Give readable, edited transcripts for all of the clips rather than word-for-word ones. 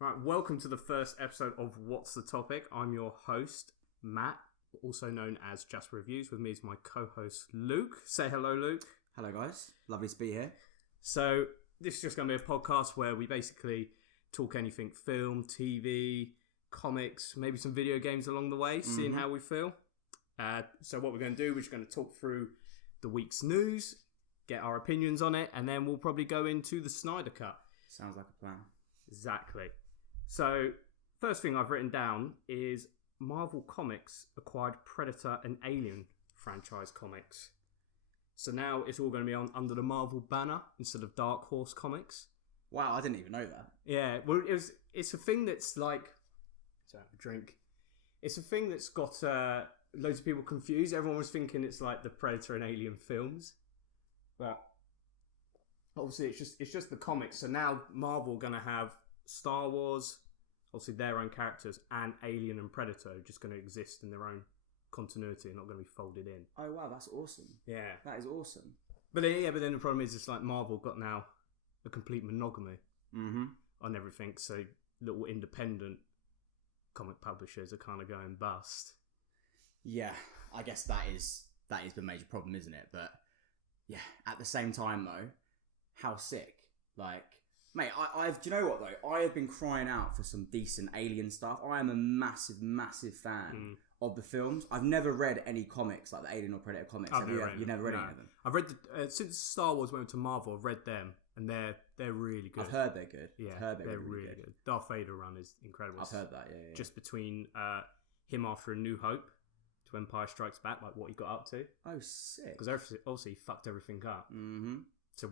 Right, welcome to the first episode of What's the Topic? I'm your host, Matt, also known as Just Reviews. With me is my co-host, Luke. Say hello, Luke. Hello, guys. Lovely to be here. So, this is just going to be a podcast where we basically talk anything film, TV, comics, maybe some video games along the way, seeing how we feel. So what we're going to do, we're just going to talk through the week's news, get our opinions on it, and then we'll probably go into the Snyder Cut. Sounds like a plan. Exactly. So, first thing I've written down is Marvel Comics acquired Predator and Alien franchise comics. So now it's all going to be under the Marvel banner instead of Dark Horse Comics. Wow, I didn't even know that. Yeah, well, it's a thing that's like... Sorry, a drink. It's a thing that's got loads of people confused. Everyone was thinking it's like the Predator and Alien films. But obviously it's just the comics. So now Marvel are going to have Star Wars, obviously their own characters, and Alien and Predator just going to exist in their own continuity and not going to be folded in. Oh wow, that's awesome. Yeah. That is awesome. But then the problem is it's like Marvel got now a complete monogamy on everything. So little independent comic publishers are kind of going bust. Yeah, I guess that is the major problem, isn't it? But yeah, at the same time though, how sick. Like, mate, do you know what though? I have been crying out for some decent Alien stuff. I am a massive fan of the films. I've never read any comics like the Alien or Predator comics. You've never read any of them? I've read since Star Wars went to Marvel. I've read them, and they're really good. I've heard they're good. Yeah, they're really good. Darth Vader run is incredible. I've heard that. Yeah. Just between him after A New Hope to Empire Strikes Back, like what he got up to. Oh, sick. Because obviously he fucked everything up. So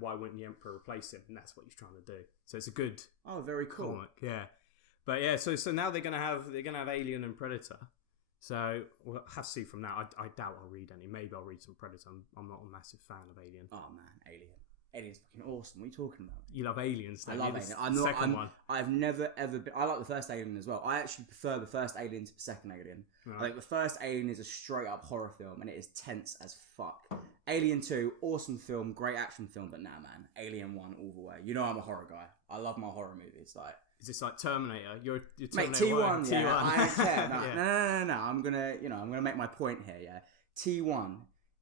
why wouldn't the Emperor replace him? And that's what he's trying to do. So it's a good. Oh, very cool. Comic, yeah. But yeah, so now they're gonna have Alien and Predator. So we'll have to see from that. I doubt I'll read any. Maybe I'll read some Predator. I'm not a massive fan of Alien. Oh man, Alien. Alien's fucking awesome. What are you talking about? You love Aliens, don't I love you? Alien. I've never ever been. I like the first Alien as well. I actually prefer the first Alien to the second Alien. Right. I think the first Alien is a straight up horror film and it is tense as fuck. Alien 2, awesome film, great action film, but nah, man, Alien 1 all the way. You know I'm a horror guy. I love my horror movies. Like, is this like Terminator? You're Terminator. Mate, T1, T1. yeah. I don't care. No. I'm gonna make my point here. Yeah, T1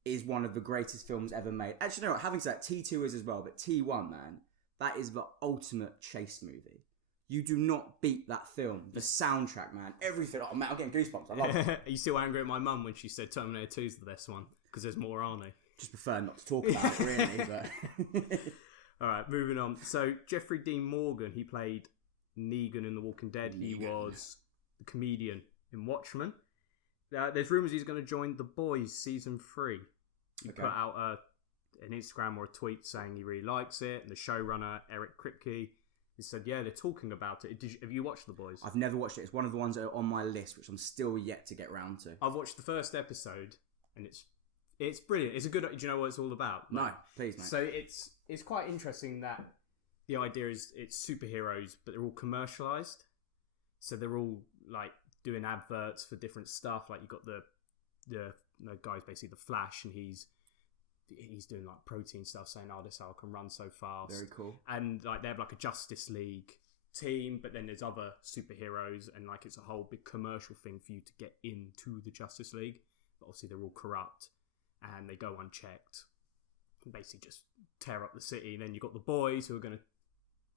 is one of the greatest films ever made. Actually, no, having said that, T2 is as well, but T1, man, that is the ultimate chase movie. You do not beat that film. The soundtrack, man, everything. Oh man, I'm getting goosebumps. I love it. Are you still angry at my mum when she said Terminator 2 is the best one? Because there's more, aren't they? Just prefer not to talk about it, really. But all right, moving on. So Jeffrey Dean Morgan, he played Negan in The Walking Dead. He was the comedian in Watchmen. There's rumours he's going to join The Boys season 3. He put out an Instagram or a tweet saying he really likes it. And the showrunner, Eric Kripke, he said, yeah, they're talking about it. Have you watched The Boys? I've never watched it. It's one of the ones that are on my list, which I'm still yet to get round to. I've watched the first episode, and it's brilliant. It's a good... Do you know what it's all about? No, please, mate. So it's quite interesting that the idea is it's superheroes, but they're all commercialised. So they're all, like, doing adverts for different stuff. Like, you've got the guy's basically the Flash, and he's doing like protein stuff, saying, "Oh, this how I can run so fast." Very cool. And like they have like a Justice League team, but then there's other superheroes, and like it's a whole big commercial thing for you to get into the Justice League. But obviously they're all corrupt, and they go unchecked, and basically just tear up the city. And then you've got the boys who are going to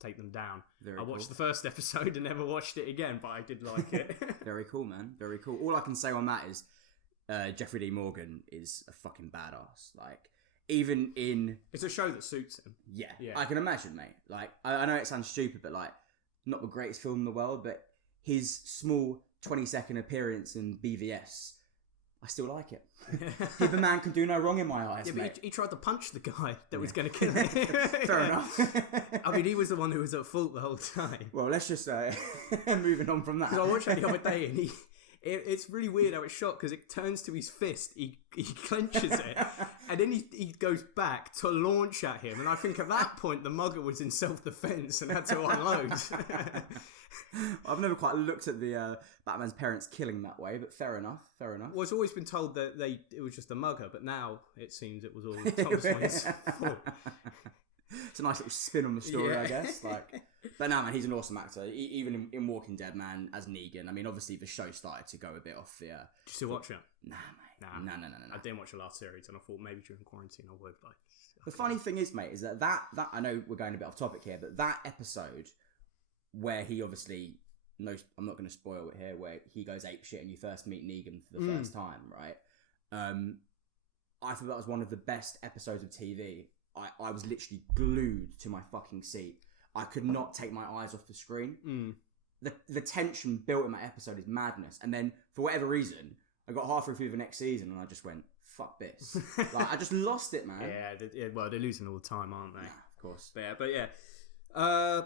take them down. I watched the first episode and never watched it again, but I did like it. Very cool, man. Very cool. All I can say on that is Jeffrey D. Morgan is a fucking badass. Like, even in... It's a show that suits him. Yeah. I can imagine, mate. Like, I know it sounds stupid, but like, not the greatest film in the world, but his small 20-second appearance in BVS, I still like it. The man can do no wrong in my eyes, mate. But he tried to punch the guy that was going to kill him. Fair enough. I mean, he was the one who was at fault the whole time. Well, let's just moving on from that. Because I watched that the other day, and it's really weird how it's shot, because it turns to his fist, he clenches it, and then he goes back to launch at him. And I think at that point, the mugger was in self-defense and had to unload. I've never quite looked at the Batman's parents killing that way, but fair enough. Well, it's always been told that it was just a mugger, but now it seems it was all Thomas Wayne's fault. It's a nice little spin on the story, Yeah. I guess. But no, man, he's an awesome actor. Even in Walking Dead, man, as Negan. I mean, obviously the show started to go a bit off the. Did you still watch it? Nah, mate. Nah. No. I didn't watch the last series, and I thought maybe during quarantine I would. Like, The funny thing is, mate, is that I know we're going a bit off topic here, but that episode where he obviously knows, I'm not going to spoil it here, where he goes apeshit and you first meet Negan for the first time, right? I thought that was one of the best episodes of TV. I was literally glued to my fucking seat. I could not take my eyes off the screen. The tension built in that episode is madness. And then, for whatever reason, I got halfway through the next season and I just went, fuck this. I just lost it, man. Well, they're losing all the time, aren't they? Yeah, of course. But yeah.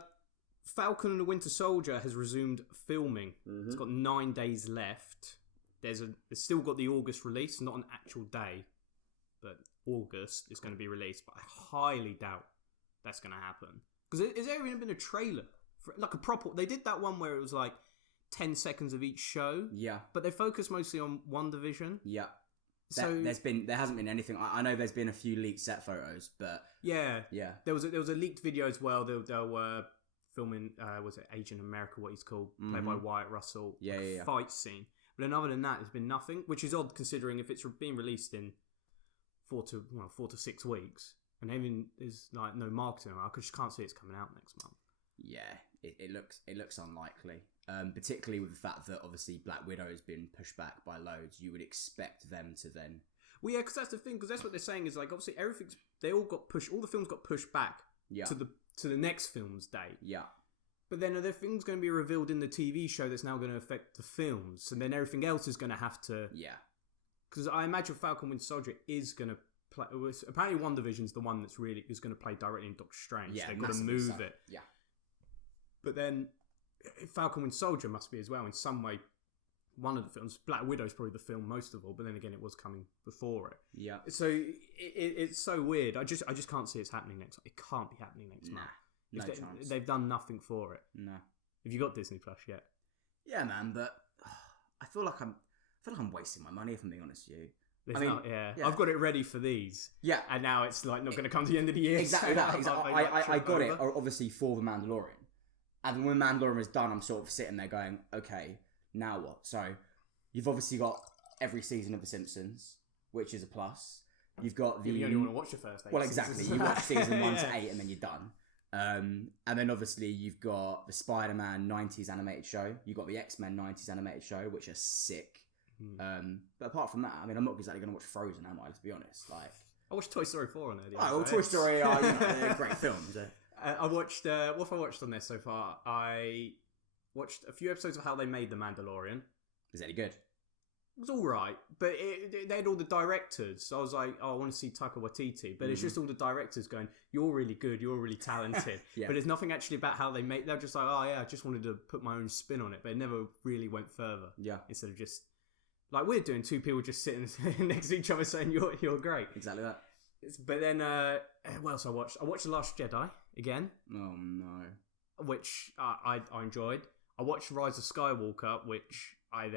Falcon and the Winter Soldier has resumed filming. It's got 9 days left. It's still got the August release, not an actual day, but August is going to be released. But I highly doubt that's going to happen. Because has there even been a trailer? Like a proper... They did that one where it was like 10 seconds of each show. Yeah. But they focused mostly on one division. Yeah. So there hasn't been anything. I know there's been a few leaked set photos, but yeah. There was a leaked video as well. They were filming, was it Agent America, what he's called, played by Wyatt Russell. Yeah. Fight scene. But then other than that, there's been nothing, which is odd considering if it's being released in 4 to 6 weeks, and even there's like no marketing. I just can't see it's coming out next month. Yeah, it looks unlikely. Particularly with the fact that obviously Black Widow has been pushed back by loads. You would expect them to then. Well, yeah, because that's the thing. Because that's what they're saying is like obviously all the films got pushed back to the next film's date. Yeah. But then are there things going to be revealed in the TV show that's now going to affect the films, and then everything else is going to have to. Yeah. Because I imagine Falcon Winter Soldier is going to play. Apparently, WandaVision's the one that's really is going to play directly in Doctor Strange. Yeah, they've got to move it. Yeah. But then Falcon Winter Soldier must be as well in some way. One of the films, Black Widow's probably the film most of all, but then again, it was coming before it. Yeah. So it's so weird. I just can't see it's happening next. It can't be happening next month. No chance. They've done nothing for it. No. Have you got Disney Plus yet? Yeah, man, but I feel like I'm wasting my money if I'm being honest with you. Yeah. I've got it ready for these. Yeah. And now it's like not going to come to the end of the year. Exactly so that. I got it obviously for The Mandalorian. And when Mandalorian is done, I'm sort of sitting there going, okay, now what? So you've obviously got every season of The Simpsons, which is a plus. You've got the... You only want to watch the first 8 Well, exactly. You watch season 1 to 8 and then you're done. And then obviously you've got the Spider-Man 90s animated show. You've got the X-Men 90s animated show, which are sick. But apart from that, I mean, I'm not exactly going to watch Frozen, am I? Let's be honest. Like, I watched Toy Story 4 on there. Oh, well, Toy Story are they're great films. I watched... what have I watched on this so far? I watched a few episodes of how they made The Mandalorian. Is that any good? It was alright, but they had all the directors. So I was like, I want to see Taika Waititi. But it's just all the directors going, you're really good, you're really talented. Yeah. But there's nothing actually about how they make... They're just like, oh yeah, I just wanted to put my own spin on it. But it never really went further. Yeah. Instead of just... Like we're doing, 2 people just sitting next to each other saying, you're great. Exactly that. But then, what else I watched? I watched The Last Jedi again. Oh, no. Which I enjoyed. I watched Rise of Skywalker, which I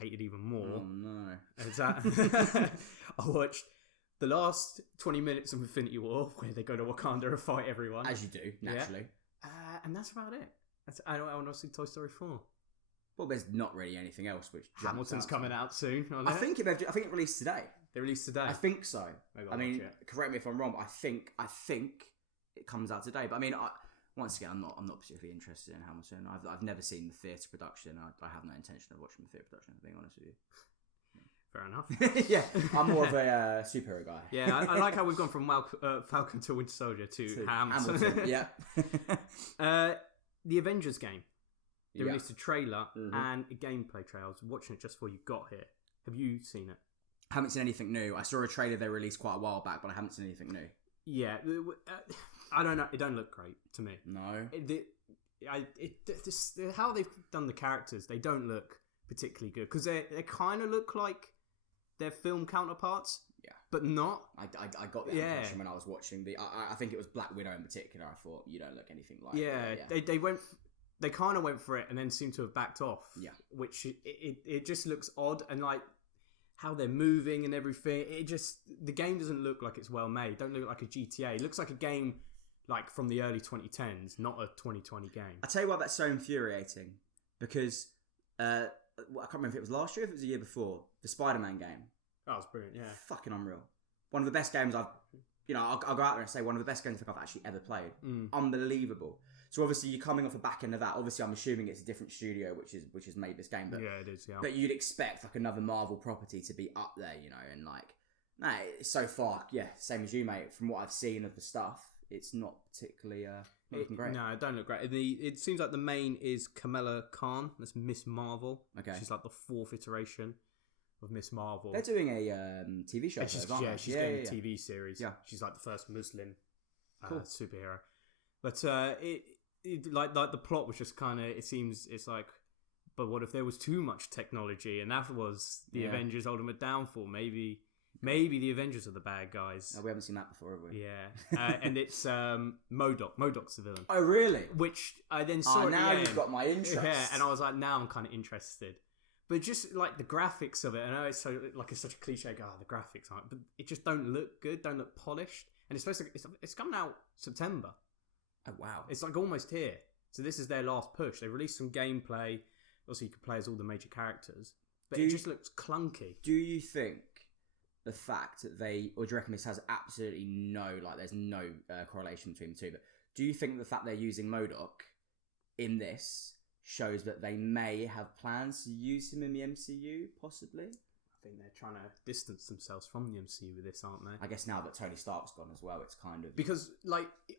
hated even more. Oh, no. Is that? I watched the last 20 minutes of Infinity War, where they go to Wakanda and fight everyone. As you do, naturally. Yeah. And that's about it. I want to see Toy Story 4. Well, there's not really anything else which Hamilton's coming out soon. I think it released today. They released today. I think so. Maybe I mean, correct me if I'm wrong, but I think it comes out today. But I mean, once again, I'm not particularly interested in Hamilton. I've never seen the theatre production. I have no intention of watching the theatre production, if I'm being honest with you. Fair enough. Yeah, I'm more of a superhero guy. Yeah, I like how we've gone from Falcon to Winter Soldier to Hamilton. Yeah. The Avengers game. They Yeah. released a trailer and a gameplay trailer. I was watching it just before you got here. Have you seen it? I haven't seen anything new. I saw a trailer they released quite a while back, but I haven't seen anything new. Yeah, I don't know. It don't look great to me. No. How they've done the characters, they don't look particularly good because they kind of look like their film counterparts. Yeah, but not. I got the impression when I was watching I think it was Black Widow in particular. I thought you don't look anything like. Yeah, they kind of went for it and then seem to have backed off. Yeah, which it just looks odd and like how they're moving and everything. The game doesn't look like it's well made. Don't look like a GTA. It looks like a game like from the early 2010s, not a 2020 game. I tell you why that's so infuriating, because I can't remember if it was last year or if it was the year before, the Spider-Man game. That was brilliant, yeah. Fucking unreal. One of the best games I'll go out there and say one of the best games I think I've actually ever played. Unbelievable. So obviously you're coming off the back end of that. Obviously I'm assuming it's a different studio which has made this game. But, yeah, it is, yeah. But you'd expect like another Marvel property to be up there, you know, and like, nah, it's so far, yeah, same as you, mate. From what I've seen of the stuff, it's not particularly looking great. No, it don't look great. It seems like the main is Kamala Khan. That's Miss Marvel. Okay. She's like the 4th iteration of Miss Marvel. They're doing a TV show. She's getting a TV series. Yeah. She's like the first Muslim superhero. But it like the plot was just kind of, it's like, but what if there was too much technology and that was the Avengers' ultimate downfall? Maybe the Avengers are the bad guys. No, we haven't seen that before, have we? Yeah. And it's MODOK. MODOK's the villain. Oh, really? Which I then saw now you've got my interest. Yeah, and I was like, now I'm kind of interested. But just like the graphics of it, I know it's such a cliche. The graphics aren't, but it just don't look good, don't look polished. And it's supposed to, it's coming out September. Oh wow! It's like almost here. So this is their last push. They released some gameplay. Also, you can play as all the major characters, but it just looks clunky. Do you think the fact that or do you reckon this has absolutely there's no correlation between the two? But do you think the fact they're using MODOK in this shows that they may have plans to use him in the MCU, possibly? I think they're trying to distance themselves from the MCU with this, aren't they? I guess now that Tony Stark's gone as well, it's kind of... Because,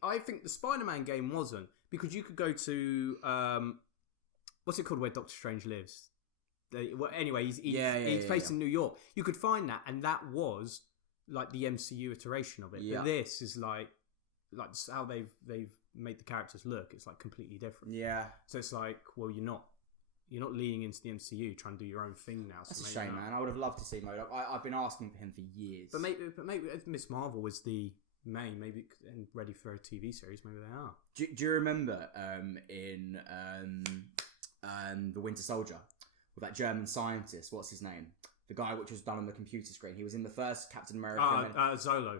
I think the Spider-Man game wasn't, because you could go to, what's it called where Doctor Strange lives? Anyway, he's placed in New York. You could find that, and that was, like, the MCU iteration of it. Yeah. But this is, like how they've made the characters look. It's, like, completely different. Yeah. So it's like, well, you're not leaning into the MCU, trying to do your own thing now. That's a shame, man. I would have loved to see MODOK. I've been asking for him for years. But maybe if Miss Marvel was the main, maybe and ready for a TV series, maybe they are. Do you remember in the Winter Soldier with that German scientist? What's his name? The guy which was done on the computer screen. He was in the first Captain America. Zola.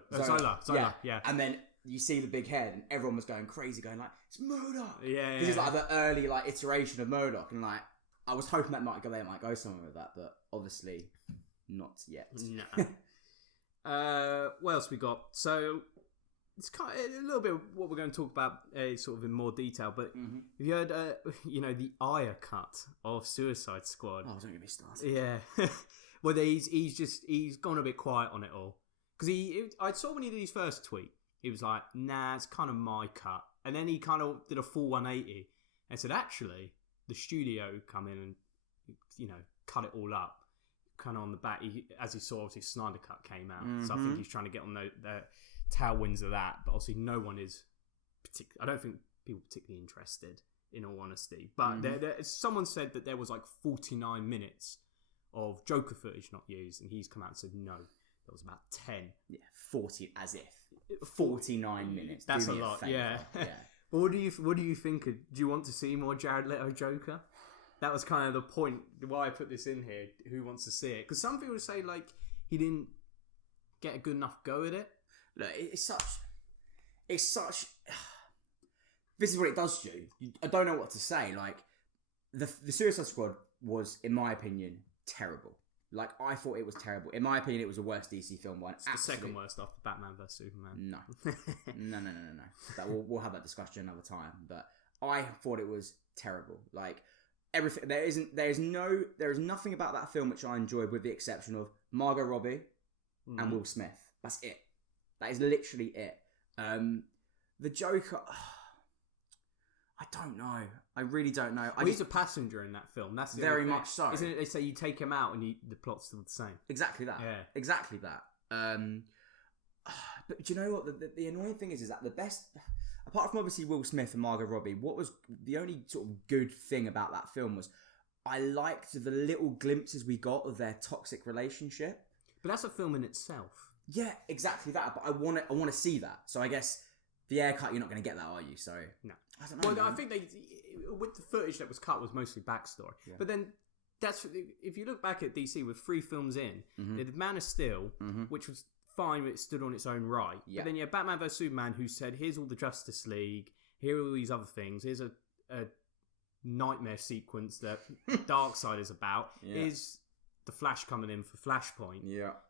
Yeah. And then you see the big head, and everyone was going crazy, going like, "It's MODOK." Yeah. This is like the early iteration of MODOK, and like I was hoping that they might go somewhere with that, but obviously not yet. No. What else we got? So it's kind of a little bit of what we're going to talk about, sort of in more detail. But have you heard, the Aya cut of Suicide Squad? Oh, don't get me started. Yeah. Well, he's gone a bit quiet on it all, because I saw when he did his first tweet, he was like, "Nah, it's kind of my cut," and then he kind of did a full 180 and said, "Actually, the studio come in and cut it all up." Kind of on the back, as he saw, obviously Snyder Cut came out, so I think he's trying to get on the tailwinds of that. But obviously, no one is I don't think people are particularly interested, in all honesty. But someone said that there was like 49 minutes of Joker footage not used, and he's come out and said no, there was about 10. Yeah, 40 as if 49 minutes. That's a lot. Yeah. But what do you think? Do you want to see more Jared Leto Joker? That was kind of the point why I put this in here. Who wants to see it? Because some people say like he didn't get a good enough go at it. Look, it's such. This is what it does to you. I don't know what to say. Like the Suicide Squad was, in my opinion, terrible. Like I thought it was terrible. In my opinion, it was the worst DC film one. It's the second worst after Batman vs Superman. No. That we'll have that discussion another time. But I thought it was terrible. Like everything, there is nothing about that film which I enjoyed, with the exception of Margot Robbie and Will Smith. That's it. That is literally it. The Joker. I don't know. I really don't know. He's a passenger in that film. That's very much so. Isn't it? They say you take him out and the plot's still the same. Exactly that. Yeah. Exactly that. But do you know what? The annoying thing is that the best, apart from obviously Will Smith and Margot Robbie, what was the only sort of good thing about that film was I liked the little glimpses we got of their toxic relationship. But that's a film in itself. Yeah, exactly that. But I want to see that. So I guess the air cut, you're not going to get that, are you? So no. I don't know. Well, I think with the footage that was cut was mostly backstory. Yeah. But then if you look back at DC with 3 films in, they did Man of Steel, which was fine, it stood on its own right. Yeah. But then, Batman vs Superman, who said, here's all the Justice League, here are all these other things, here's a nightmare sequence that Darkseid is about, here's the Flash coming in for Flashpoint,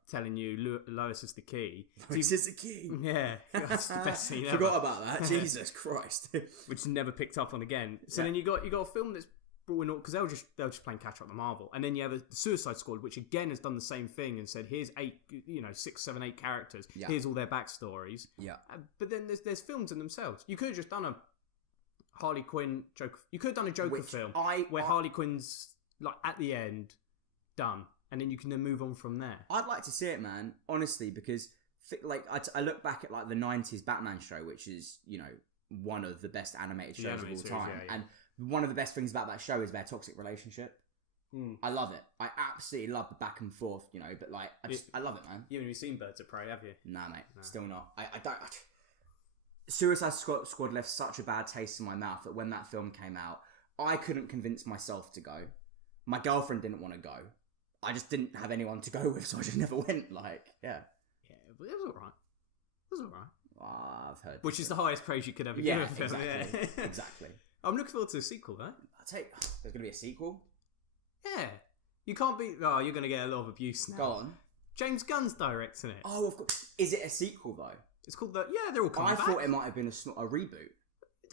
telling you Lois is the key. Lois is the key. Yeah, that's the best scene ever. Forgot about that. Jesus Christ. Which never picked up on again. So then you got a film that's brought in all, because they were just playing catch up with Marvel, and then you have the Suicide Squad, which again has done the same thing and said, here's 6, 7, 8 characters, here's all their backstories. But then there's films in themselves. You could have just done a Harley Quinn Joker. You could have done a Joker film where Harley Quinn's like at the end done, and then you can then move on from there. I'd like to see it, man, honestly, because like I look back at like the 90s Batman show, which is one of the best animated shows of all time, and one of the best things about that show is their toxic relationship. I love it. I absolutely love the back and forth, but like I love it, man. You haven't even seen Birds of Prey, have you? Nah, mate, still not. I don't. Suicide Squad left such a bad taste in my mouth that when that film came out, I couldn't convince myself to go. My girlfriend didn't want to go. I just didn't have anyone to go with, so I just never went. Like, but it was alright. It was alright. I've heard. Which is the highest praise you could ever give a film. Exactly. Exactly. I'm looking forward to the sequel, though. There's going to be a sequel? Yeah. You can't be... Oh, you're going to get a lot of abuse now. Go on. James Gunn's directing it. Oh, of course. Is it a sequel, though? It's called the... Yeah, they're all coming back. I thought it might have been a reboot.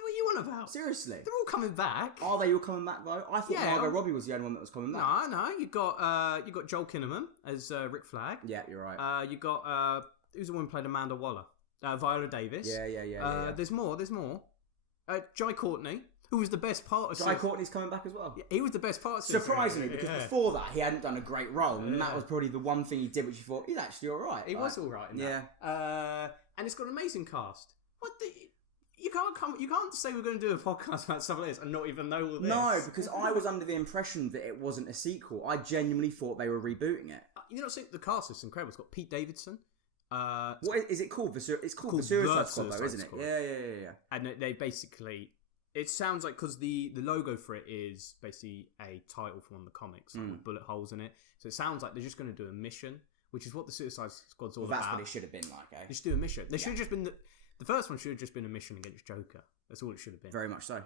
What are you on about? Seriously? They're all coming back. Are they all coming back, though? I thought Margot Robbie was the only one that was coming back. No. You got Joel Kinnaman as Rick Flag. Yeah, you're right. You got... who's the one who played Amanda Waller? Viola Davis. Yeah. There's more. Jai Courtney, who was the best part of... Jai Courtney's coming back as well? Yeah, he was the best part of... Surprisingly, because before that, he hadn't done a great role, and that was probably the one thing he did, which you thought, he's actually alright. He was alright in that. Yeah. And it's got an amazing cast. You can't say we're going to do a podcast about stuff like this and not even know all this. No, because I was under the impression that it wasn't a sequel. I genuinely thought they were rebooting it. The cast is incredible. It's got Pete Davidson. What is it called? It's called the Suicide Squad, though, isn't it? Yeah. And they basically... It sounds like, because the logo for it is basically a title from one of the comics, with bullet holes in it. So it sounds like they're just going to do a mission, which is what the Suicide Squad's all about. That's what it should have been like, eh? They should do a mission. They should have just been... The first one should have just been a mission against Joker. That's all it should have been. Very much so.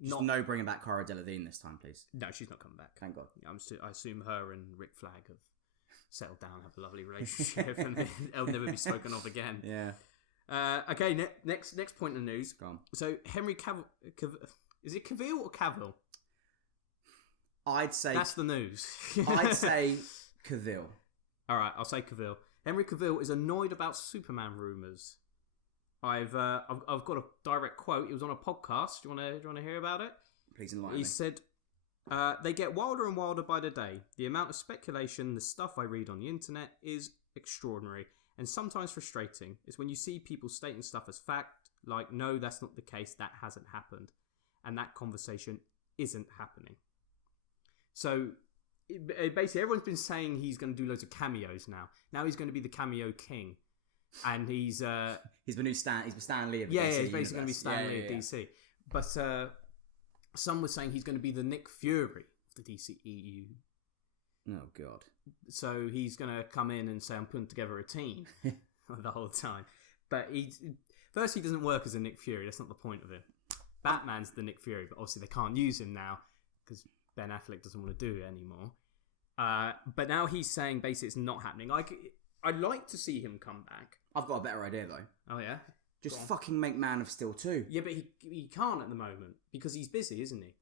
No bringing back Cara Delevingne this time, please. No, she's not coming back. Thank God. I assume her and Rick Flag have settled down, have a lovely relationship, and they'll never be spoken of again. Yeah. Okay, next point in the news. Go on. So Henry Cavill... Is it Cavill or Cavill? I'd say... That's the news. I'd say Cavill. All right, I'll say Cavill. Henry Cavill is annoyed about Superman rumours. I've got a direct quote. He was on a podcast. Do you want to hear about it? Please enlighten me. He said, "They get wilder and wilder by the day. The amount of speculation, the stuff I read on the internet is extraordinary and sometimes frustrating. It's when you see people stating stuff as fact, like, no, that's not the case, that hasn't happened, and that conversation isn't happening." So basically, everyone's been saying he's going to do loads of cameos now. Now he's going to be the cameo king. And he's the new Stan Lee of the DC he's basically going to be Stan Lee of DC. But some were saying he's going to be the Nick Fury of the DCEU. Oh God! So he's going to come in and say, "I'm putting together a team," the whole time. But he doesn't work as a Nick Fury. That's not the point of it. Batman's the Nick Fury, but obviously they can't use him now because Ben Affleck doesn't want to do it anymore. But now he's saying basically it's not happening. I'd like to see him come back. I've got a better idea though. Oh yeah? Just fucking make Man of Steel 2. Yeah, but he can't at the moment because he's busy, isn't he?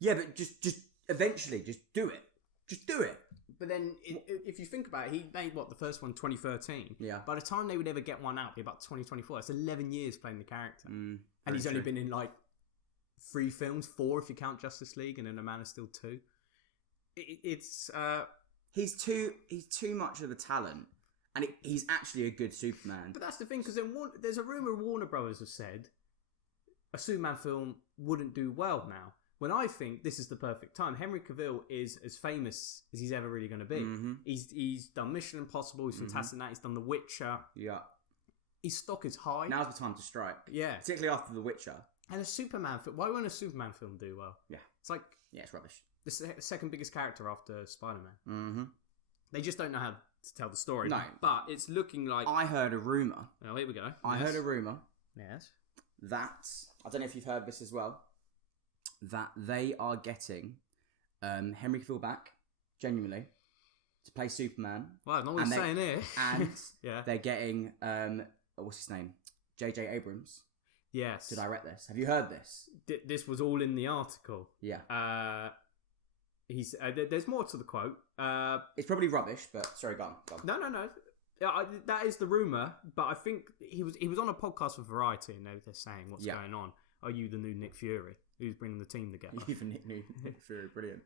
Yeah, but just eventually, just do it. Just do it. But then, if you think about it, he made, the first one 2013? Yeah. By the time they would ever get one out, it'd be about 2024. That's 11 years playing the character. And he's true. only been in 3 films, 4 if you count Justice League, and then A Man of Steel 2. He's too much of a talent. And he's actually a good Superman. But that's the thing, because there's a rumour Warner Brothers have said a Superman film wouldn't do well now. When I think this is the perfect time. Henry Cavill is as famous as he's ever really going to be. Mm-hmm. He's done Mission Impossible, he's fantastic in that, he's done The Witcher. Yeah. His stock is high. Now's the time to strike. Yeah. Particularly after The Witcher. And a Superman film. Why won't a Superman film do well? Yeah. It's like... Yeah, it's rubbish. The second biggest character after Spider-Man. Mm-hmm. They just don't know how to tell the story. No. But it's looking like... I heard a rumour. Oh, here we go. I heard a rumour Yes. that, I don't know if you've heard this as well, that they are getting Henry Cavill back, genuinely, to play Superman. Well, not what he's saying here. And yeah. they're getting, what's his name? J.J. Abrams Yes. to direct this. Have you heard this? This was all in the article. Yeah. There's more to the quote. It's probably rubbish, but sorry, go on. No. Yeah, that is the rumor, but I think he was on a podcast with Variety, and they're saying what's going on. Are you the new Nick Fury? Who's bringing the team together? Even Nick Fury, brilliant.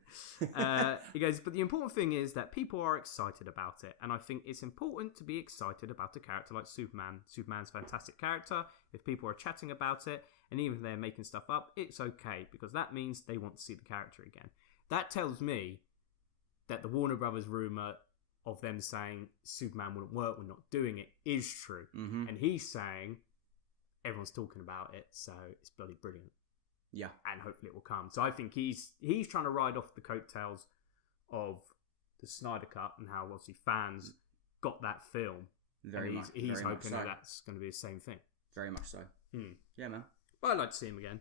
He goes, but the important thing is that people are excited about it, and I think it's important to be excited about a character like Superman. Superman's a fantastic character. If people are chatting about it, and even if they're making stuff up, it's okay, because that means they want to see the character again. That tells me that the Warner Brothers rumor of them saying Superman wouldn't work, we're not doing it, is true. Mm-hmm. And he's saying everyone's talking about it, so it's bloody brilliant. Yeah. And hopefully it will come. So I think he's trying to ride off the coattails of the Snyder Cut and how obviously fans got that film. He's hoping that that's going to be the same thing. Very much so. Yeah, man. But I'd like to see him again.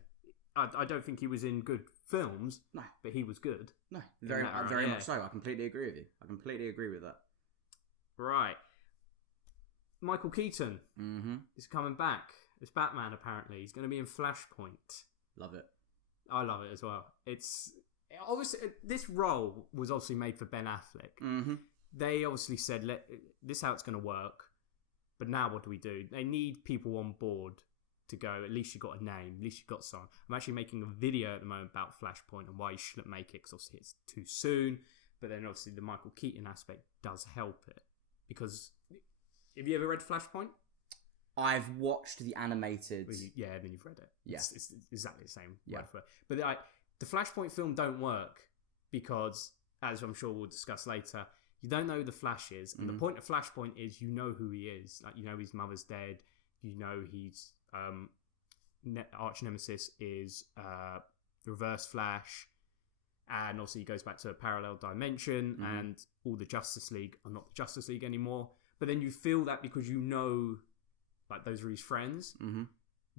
I don't think he was in good films, no, but he was good. No, very much so. I completely agree with you. I completely agree with that. Right. Michael Keaton is coming back as Batman, apparently. He's going to be in Flashpoint. Love it. I love it as well. It's obviously this role was obviously made for Ben Affleck. Mm-hmm. They obviously said, this is how it's going to work. But now what do? They need people on board to go, at least you got a name, at least you got someone. I'm actually making a video at the moment about Flashpoint and why you shouldn't make it, because obviously it's too soon. But then obviously the Michael Keaton aspect does help it. Because, have you ever read Flashpoint? I've watched the animated... Then you've read it. Yeah. It's exactly the same word for it. But the Flashpoint film don't work because, as I'm sure we'll discuss later, you don't know who the Flash is. And the point of Flashpoint is you know who he is. Like, you know his mother's dead. You know he's... arch nemesis is the Reverse Flash, and also he goes back to a parallel dimension, and all the Justice League are not the Justice League anymore. But then you feel that because you know, like, those are his friends.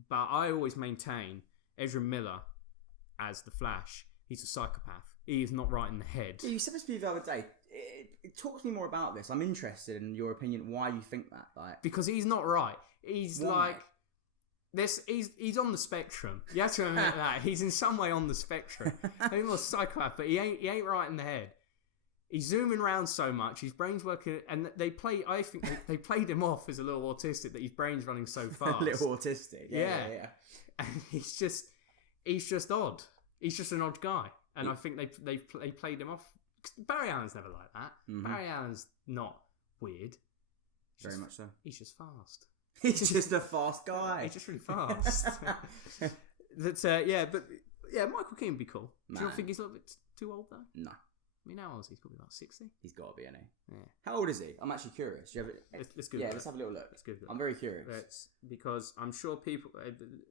But I always maintain Ezra Miller as the Flash, he's a psychopath. He is not right in the head. Yeah, you said this to me the other day. Talk to me more about this. I'm interested in your opinion. Why you think that? Because he's not right. He's like... He's on the spectrum. You have to admit that. He's in some way on the spectrum. He's not a psychopath, but he ain't right in the head. He's zooming around so much. His brain's working, and I think they played him off as a little autistic, that his brain's running so fast. A little autistic. Yeah. And he's just odd. He's just an odd guy. And I think they played him off. Barry Allen's never like that. Barry Allen's not weird. Very much so. He's just fast. He's just a fast guy. He's just really fast. Michael Keaton would be cool. Do you not think he's a little bit too old, though? No. I mean, how old is he? He's probably about 60. He's got to be, hasn't he? Yeah. How old is he? I'm actually curious. Let's go. Let's have a little look. Let's go. I'm very curious. Because I'm sure people,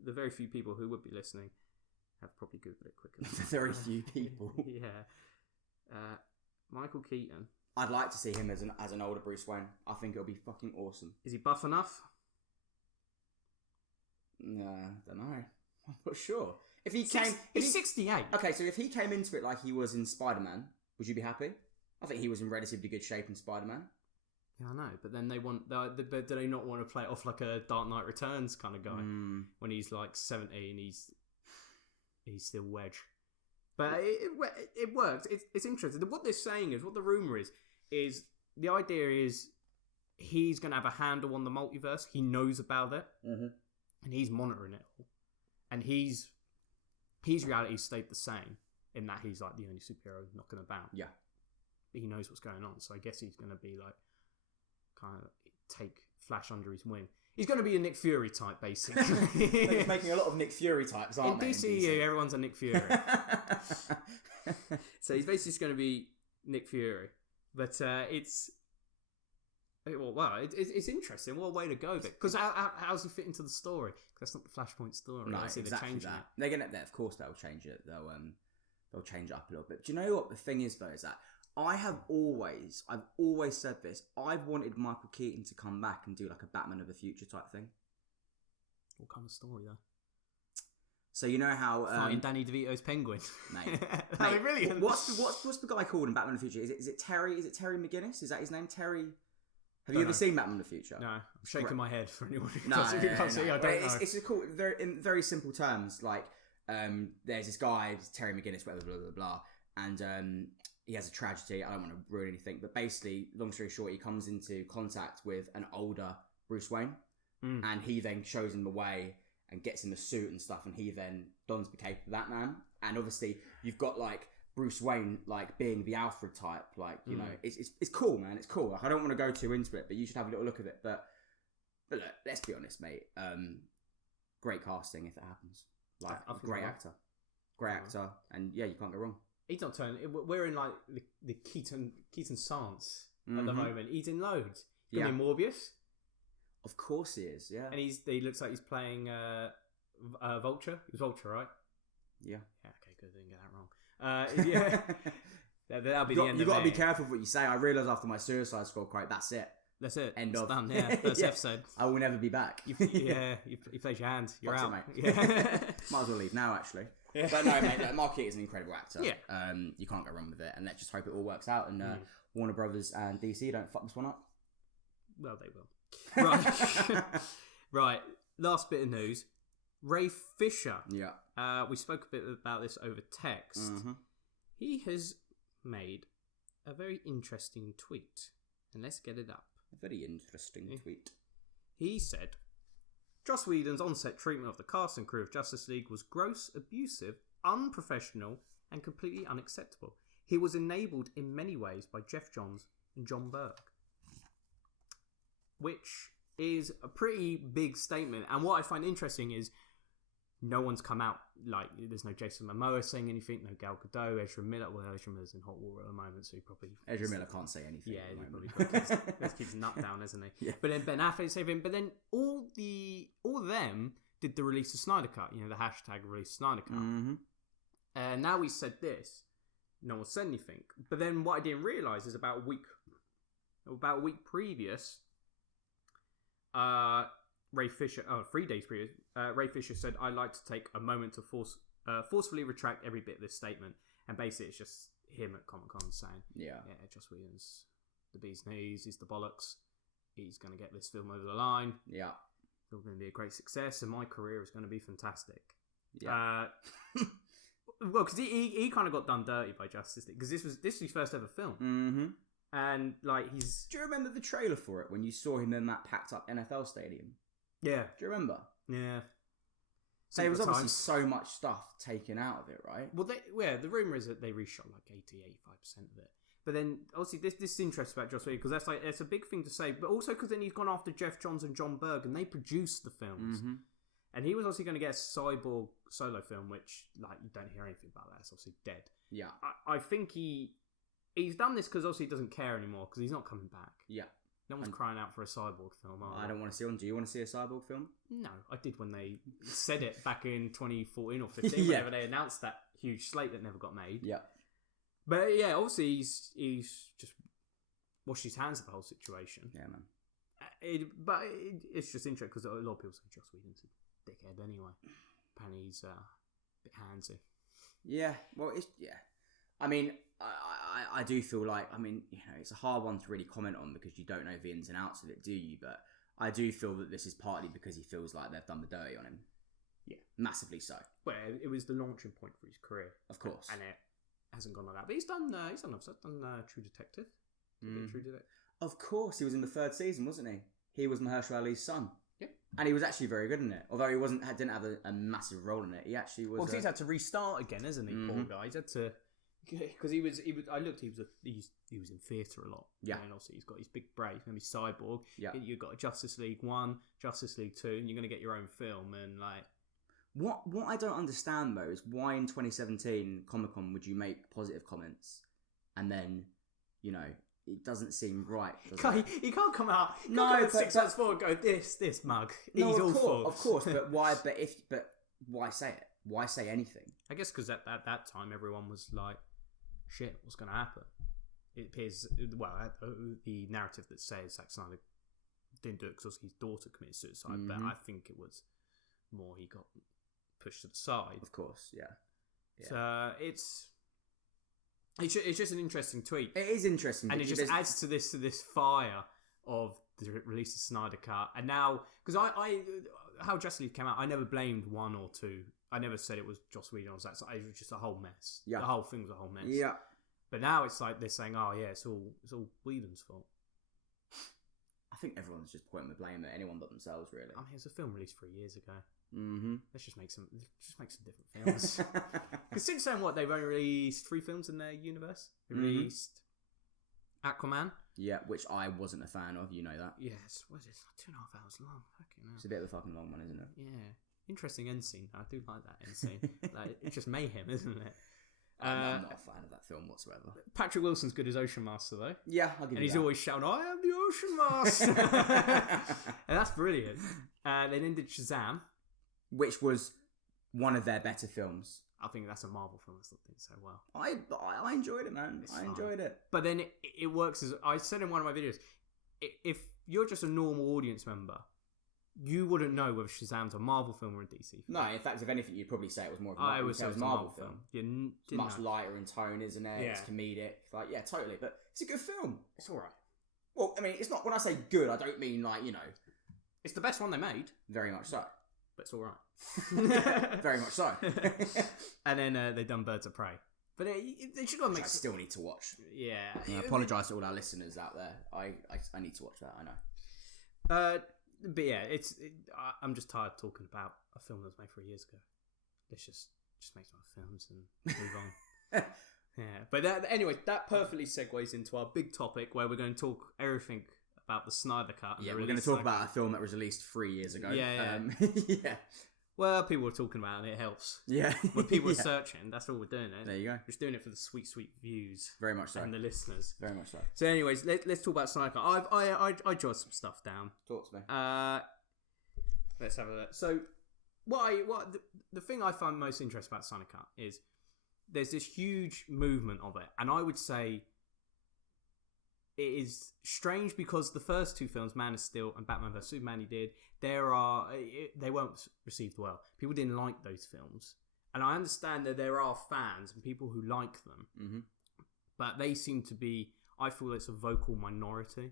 the very few people who would be listening, have probably Googled it quicker. The very few people. Yeah. Michael Keaton. I'd like to see him as an older Bruce Wayne. I think it'll be fucking awesome. Is he buff enough? No, don't know. I'm not sure. He's 68. Okay, so if he came into it like he was in Spider-Man, would you be happy? I think he was in relatively good shape in Spider-Man. Yeah, I know, but then do they not want to play it off like a Dark Knight Returns kind of guy when he's like 70 and he's still Wedge? But it works. It's interesting. What they're saying is, what the rumor is the idea is he's going to have a handle on the multiverse. He knows about it, and he's monitoring it all. And his reality stayed the same in that he's like the only superhero knocking about. Yeah, he knows what's going on. So I guess he's going to be like kind of take Flash under his wing. He's going to be a Nick Fury type, basically. He's making a lot of Nick Fury types, aren't they? In DCEU, everyone's a Nick Fury. So he's basically just going to be Nick Fury. But it's interesting. What a way to go. Because how does he fit into the story? Because that's not the Flashpoint story. No, exactly that. They're going to, of course, they'll change it. They'll change it up a little bit. Do you know what the thing is, though, is that I've always said this. I've wanted Michael Keaton to come back and do like a Batman of the Future type thing. What kind of story though? So you know how fighting Danny DeVito's Penguin, mate. That'd be brilliant. What's the guy called in Batman of the Future? Is it Terry? Is it Terry McGinnis? Is that his name? Terry. Have you ever seen Batman of the Future? No, I'm shaking my head for anyone who no, can't see. I don't know. It's a cool. In very simple terms, like there's this guy, Terry McGinnis, whatever, blah blah blah, and he has a tragedy. I don't want to ruin anything, but basically, long story short, he comes into contact with an older Bruce Wayne, and he then shows him the way and gets in the suit and stuff, and he then dons the cape of Batman. And obviously, you've got like Bruce Wayne like being the Alfred type, like you know, it's cool, man. It's cool. Like, I don't want to go too into it, but you should have a little look at it. But look, let's be honest, mate. Great casting if it happens. Like great actor, and yeah, you can't go wrong. He's not turning. We're in like the Keaton Sans at the moment. He's in loads. He's gonna be Morbius. Of course he is. Yeah, and he looks like he's playing Vulture. He was Vulture, right? Yeah. Yeah. Okay, good. Didn't get that wrong. Yeah. That'll be the end. You got to be careful with what you say. I realised after my Suicide Squad quote, that's it. That's it. End it's of. Done. Yeah. First episode. I will never be back. You played your hand. You're Fuck's out, it, mate. Yeah. Might as well leave now, actually. Yeah. But no, mate. Like, Mark Keaton is an incredible actor. Yeah. You can't go wrong with it, and let's just hope it all works out. And Warner Brothers and DC don't fuck this one up. Well, they will. Right. Right. Last bit of news. Ray Fisher. Yeah. We spoke a bit about this over text. Mm-hmm. He has made a very interesting tweet. And let's get it up. A very interesting tweet. He said, Joss Whedon's on-set treatment of the cast and crew of Justice League was gross, abusive, unprofessional, and completely unacceptable. He was enabled in many ways by Jeff Johns and John Berg. Which is a pretty big statement. And what I find interesting is no one's come out. Like, there's no Jason Momoa saying anything, no Gal Gadot, Ezra Miller. Well, Ezra Miller's in hot water at the moment, so he probably... Ezra Miller can't say anything. Yeah, he probably let's keep his nut down, isn't he? Yeah. But then Ben Affleck's saying, but then all of them did the release of Snyder Cut. You know, the hashtag release Snyder Cut. Mm-hmm. And now we said this. No one said anything. But then what I didn't realise is about a week previous... Ray Fisher, 3 days previous, Ray Fisher said, I'd like to take a moment to forcefully retract every bit of this statement. And basically it's just him at Comic-Con saying, yeah, Joss Whedon's the bee's knees, he's the bollocks, he's going to get this film over the line. Yeah. It's going to be a great success and my career is going to be fantastic. Yeah. Well, because he kind of got done dirty by Justice League, because this was his first ever film. Mm-hmm. And like he's... Do you remember the trailer for it when you saw him in that packed up NFL stadium? Yeah. Do you remember? Yeah. So there was obviously so much stuff taken out of it, right? Well, the rumour is that they reshot like 80-85% of it. But then, obviously, this is interesting about Joss Whedon, because that's a big thing to say, but also because then he's gone after Jeff Johns and John Berg, and they produced the films. Mm-hmm. And he was obviously going to get a Cyborg solo film, which, like, you don't hear anything about that. It's obviously dead. Yeah. I think he's done this because obviously he doesn't care anymore, because he's not coming back. Yeah. No one's crying out for a Cyborg film. I don't want to see one. Do you want to see a Cyborg film? No, I did when they said it back in 2014 or 15, whenever they announced that huge slate that never got made. Yeah. But yeah, obviously he's just washed his hands of the whole situation. Yeah, man. It's just interesting because a lot of people say Joss Whedon's a dickhead anyway. Apparently he's a bit handsy. Yeah, well, I mean, I do feel like, I mean, you know, it's a hard one to really comment on because you don't know the ins and outs of it, do you? But I do feel that this is partly because he feels like they've done the dirty on him. Yeah. Massively so. Well, it was the launching point for his career. Of course. And it hasn't gone like that. But he's done True Detective. True Detective. Of course, he was in the 3rd season, wasn't he? He was Mahershala Ali's son. Yeah. And he was actually very good in it. Although he didn't have a massive role in it. He actually was... Well, he's had to restart again, hasn't he, poor guy? He's had to... Because he was in theatre a lot. Yeah. And obviously he's got his big break. He's going to be Cyborg. Yeah. You've got a Justice League 1, Justice League 2, and you're going to get your own film. And like... What I don't understand, though, is why in 2017 Comic-Con would you make positive comments and then, you know... It doesn't seem right. He can't come out. No, 6 months forward. Go this mug. He's awful. Of course, but why? But why say it? Why say anything? I guess because at that time everyone was like, "Shit, what's going to happen?" it appears, well, the narrative that says Zack Snyder didn't do it because his daughter committed suicide, but I think it was more he got pushed to the side. Of course, yeah. So it's just an interesting tweet. It is interesting, and it just adds to this fire of the release of Snyder Cut. And now, because I how Justice League came out, I never blamed one or two. I never said it was Joss Whedon or Zack. It was just a whole mess. Yeah. The whole thing was a whole mess. Yeah. But now it's like they're saying, "Oh yeah, it's all Whedon's fault." I think everyone's just pointing the blame at anyone but themselves, really. I mean, it was a film released 3 years ago. Mm-hmm. Let's just make some different films. Because since then, they've only released 3 films in their universe. They released Aquaman. Yeah, which I wasn't a fan of. You know that. Yes. What is it? It's like 2.5 hours long. Fucking hell. It's a bit of a fucking long one, isn't it? Yeah. Interesting end scene. I do like that end scene. Like, it's just mayhem, isn't it? I'm not a fan of that film whatsoever. Patrick Wilson's good as Ocean Master, though. Yeah, I'll give you that. And he's always shouting, "I am the Ocean Master!" And that's brilliant. They then did Shazam, which was one of their better films. I think that's a Marvel film that's not doing so well. I enjoyed it, man. I enjoyed it. But then it works as I said in one of my videos. If you're just a normal audience member, you wouldn't know whether Shazam's a Marvel film or a DC film. No, in fact, if anything, you'd probably say it was more of a Marvel film. It's much lighter in tone, isn't it? Yeah. It's comedic. Like, yeah, totally. But it's a good film. It's all right. Well, I mean, it's not. When I say good, I don't mean like, you know. It's the best one they made. Very much so. But it's all right. Very much so. And then they done Birds of Prey. But they should have made. I still need to watch. Yeah. I apologise to all our listeners out there. I need to watch that. I know. But yeah, I'm just tired of talking about a film that was made 3 years ago. Let's just make some films and move on. Yeah, but anyway, that perfectly segues into our big topic where we're going to talk everything about the Snyder Cut. Yeah, we're going to talk about a film that was released 3 years ago. Yeah. Yeah. Well, people were talking about it, and it helps. Yeah. When people are searching, that's all we're doing. There you go. We're just doing it for the sweet, sweet views. Very much so. And the listeners. Very much so. So anyways, let's talk about Snyder Cut. I jotted some stuff down. Talk to me. Let's have a look. So, the thing I find most interesting about Snyder Cut is there's this huge movement of it, and I would say it is strange because the first 2 films, Man of Steel and Batman vs Superman, they weren't received well. People didn't like those films, and I understand that there are fans and people who like them, but they seem to be. I feel it's a vocal minority,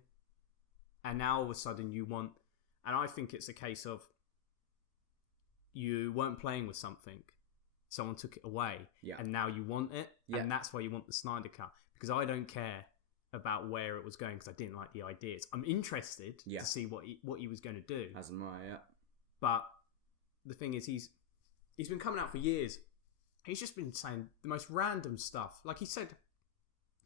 and now all of a sudden you want, and I think it's a case of you weren't playing with something, someone took it away, and now you want it, and that's why you want the Snyder Cut. Because I don't care about where it was going because I didn't like the ideas. I'm interested to see what he was going to do. As am I, yeah. But the thing is, he's been coming out for years. He's just been saying the most random stuff. Like he said,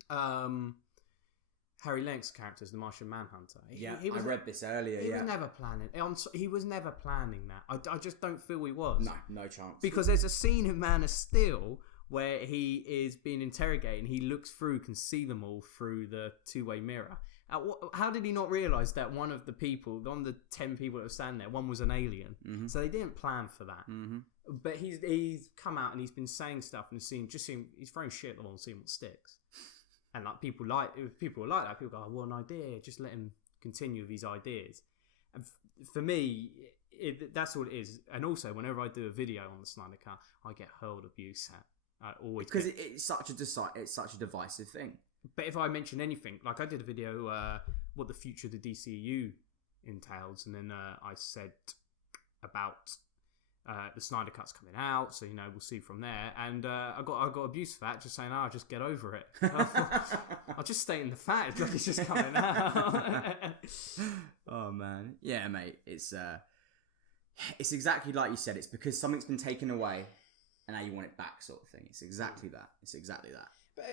Harry Lennox's character is the Martian Manhunter. I read this earlier. He was never planning. He was never planning that. I just don't feel he was. No chance. Because there's a scene in Man of Steel where he is being interrogated and he looks through, can see them all through the 2-way mirror. How did he not realise that one of the 10 people that were standing there, one was an alien? Mm-hmm. So they didn't plan for that. Mm-hmm. But he's come out and he's been saying stuff and he's throwing shit at the wall and seeing what sticks. And like people are like that. People go, "Oh, what an idea! Just let him continue with these ideas." And for me, that's all it is. And also, whenever I do a video on the Snyder Cut, I get hurled abuse at. I always because it's such a divisive thing. But if I mention anything, like I did a video, what the future of the DCEU entails, and then I said about. The Snyder Cut's coming out, so we'll see from there. And I got abuse for that, just saying, just get over it. I'll just state in the fact, like it's just coming out. Oh man, yeah, mate. It's exactly like you said. It's because something's been taken away, and now you want it back, sort of thing. It's exactly that. But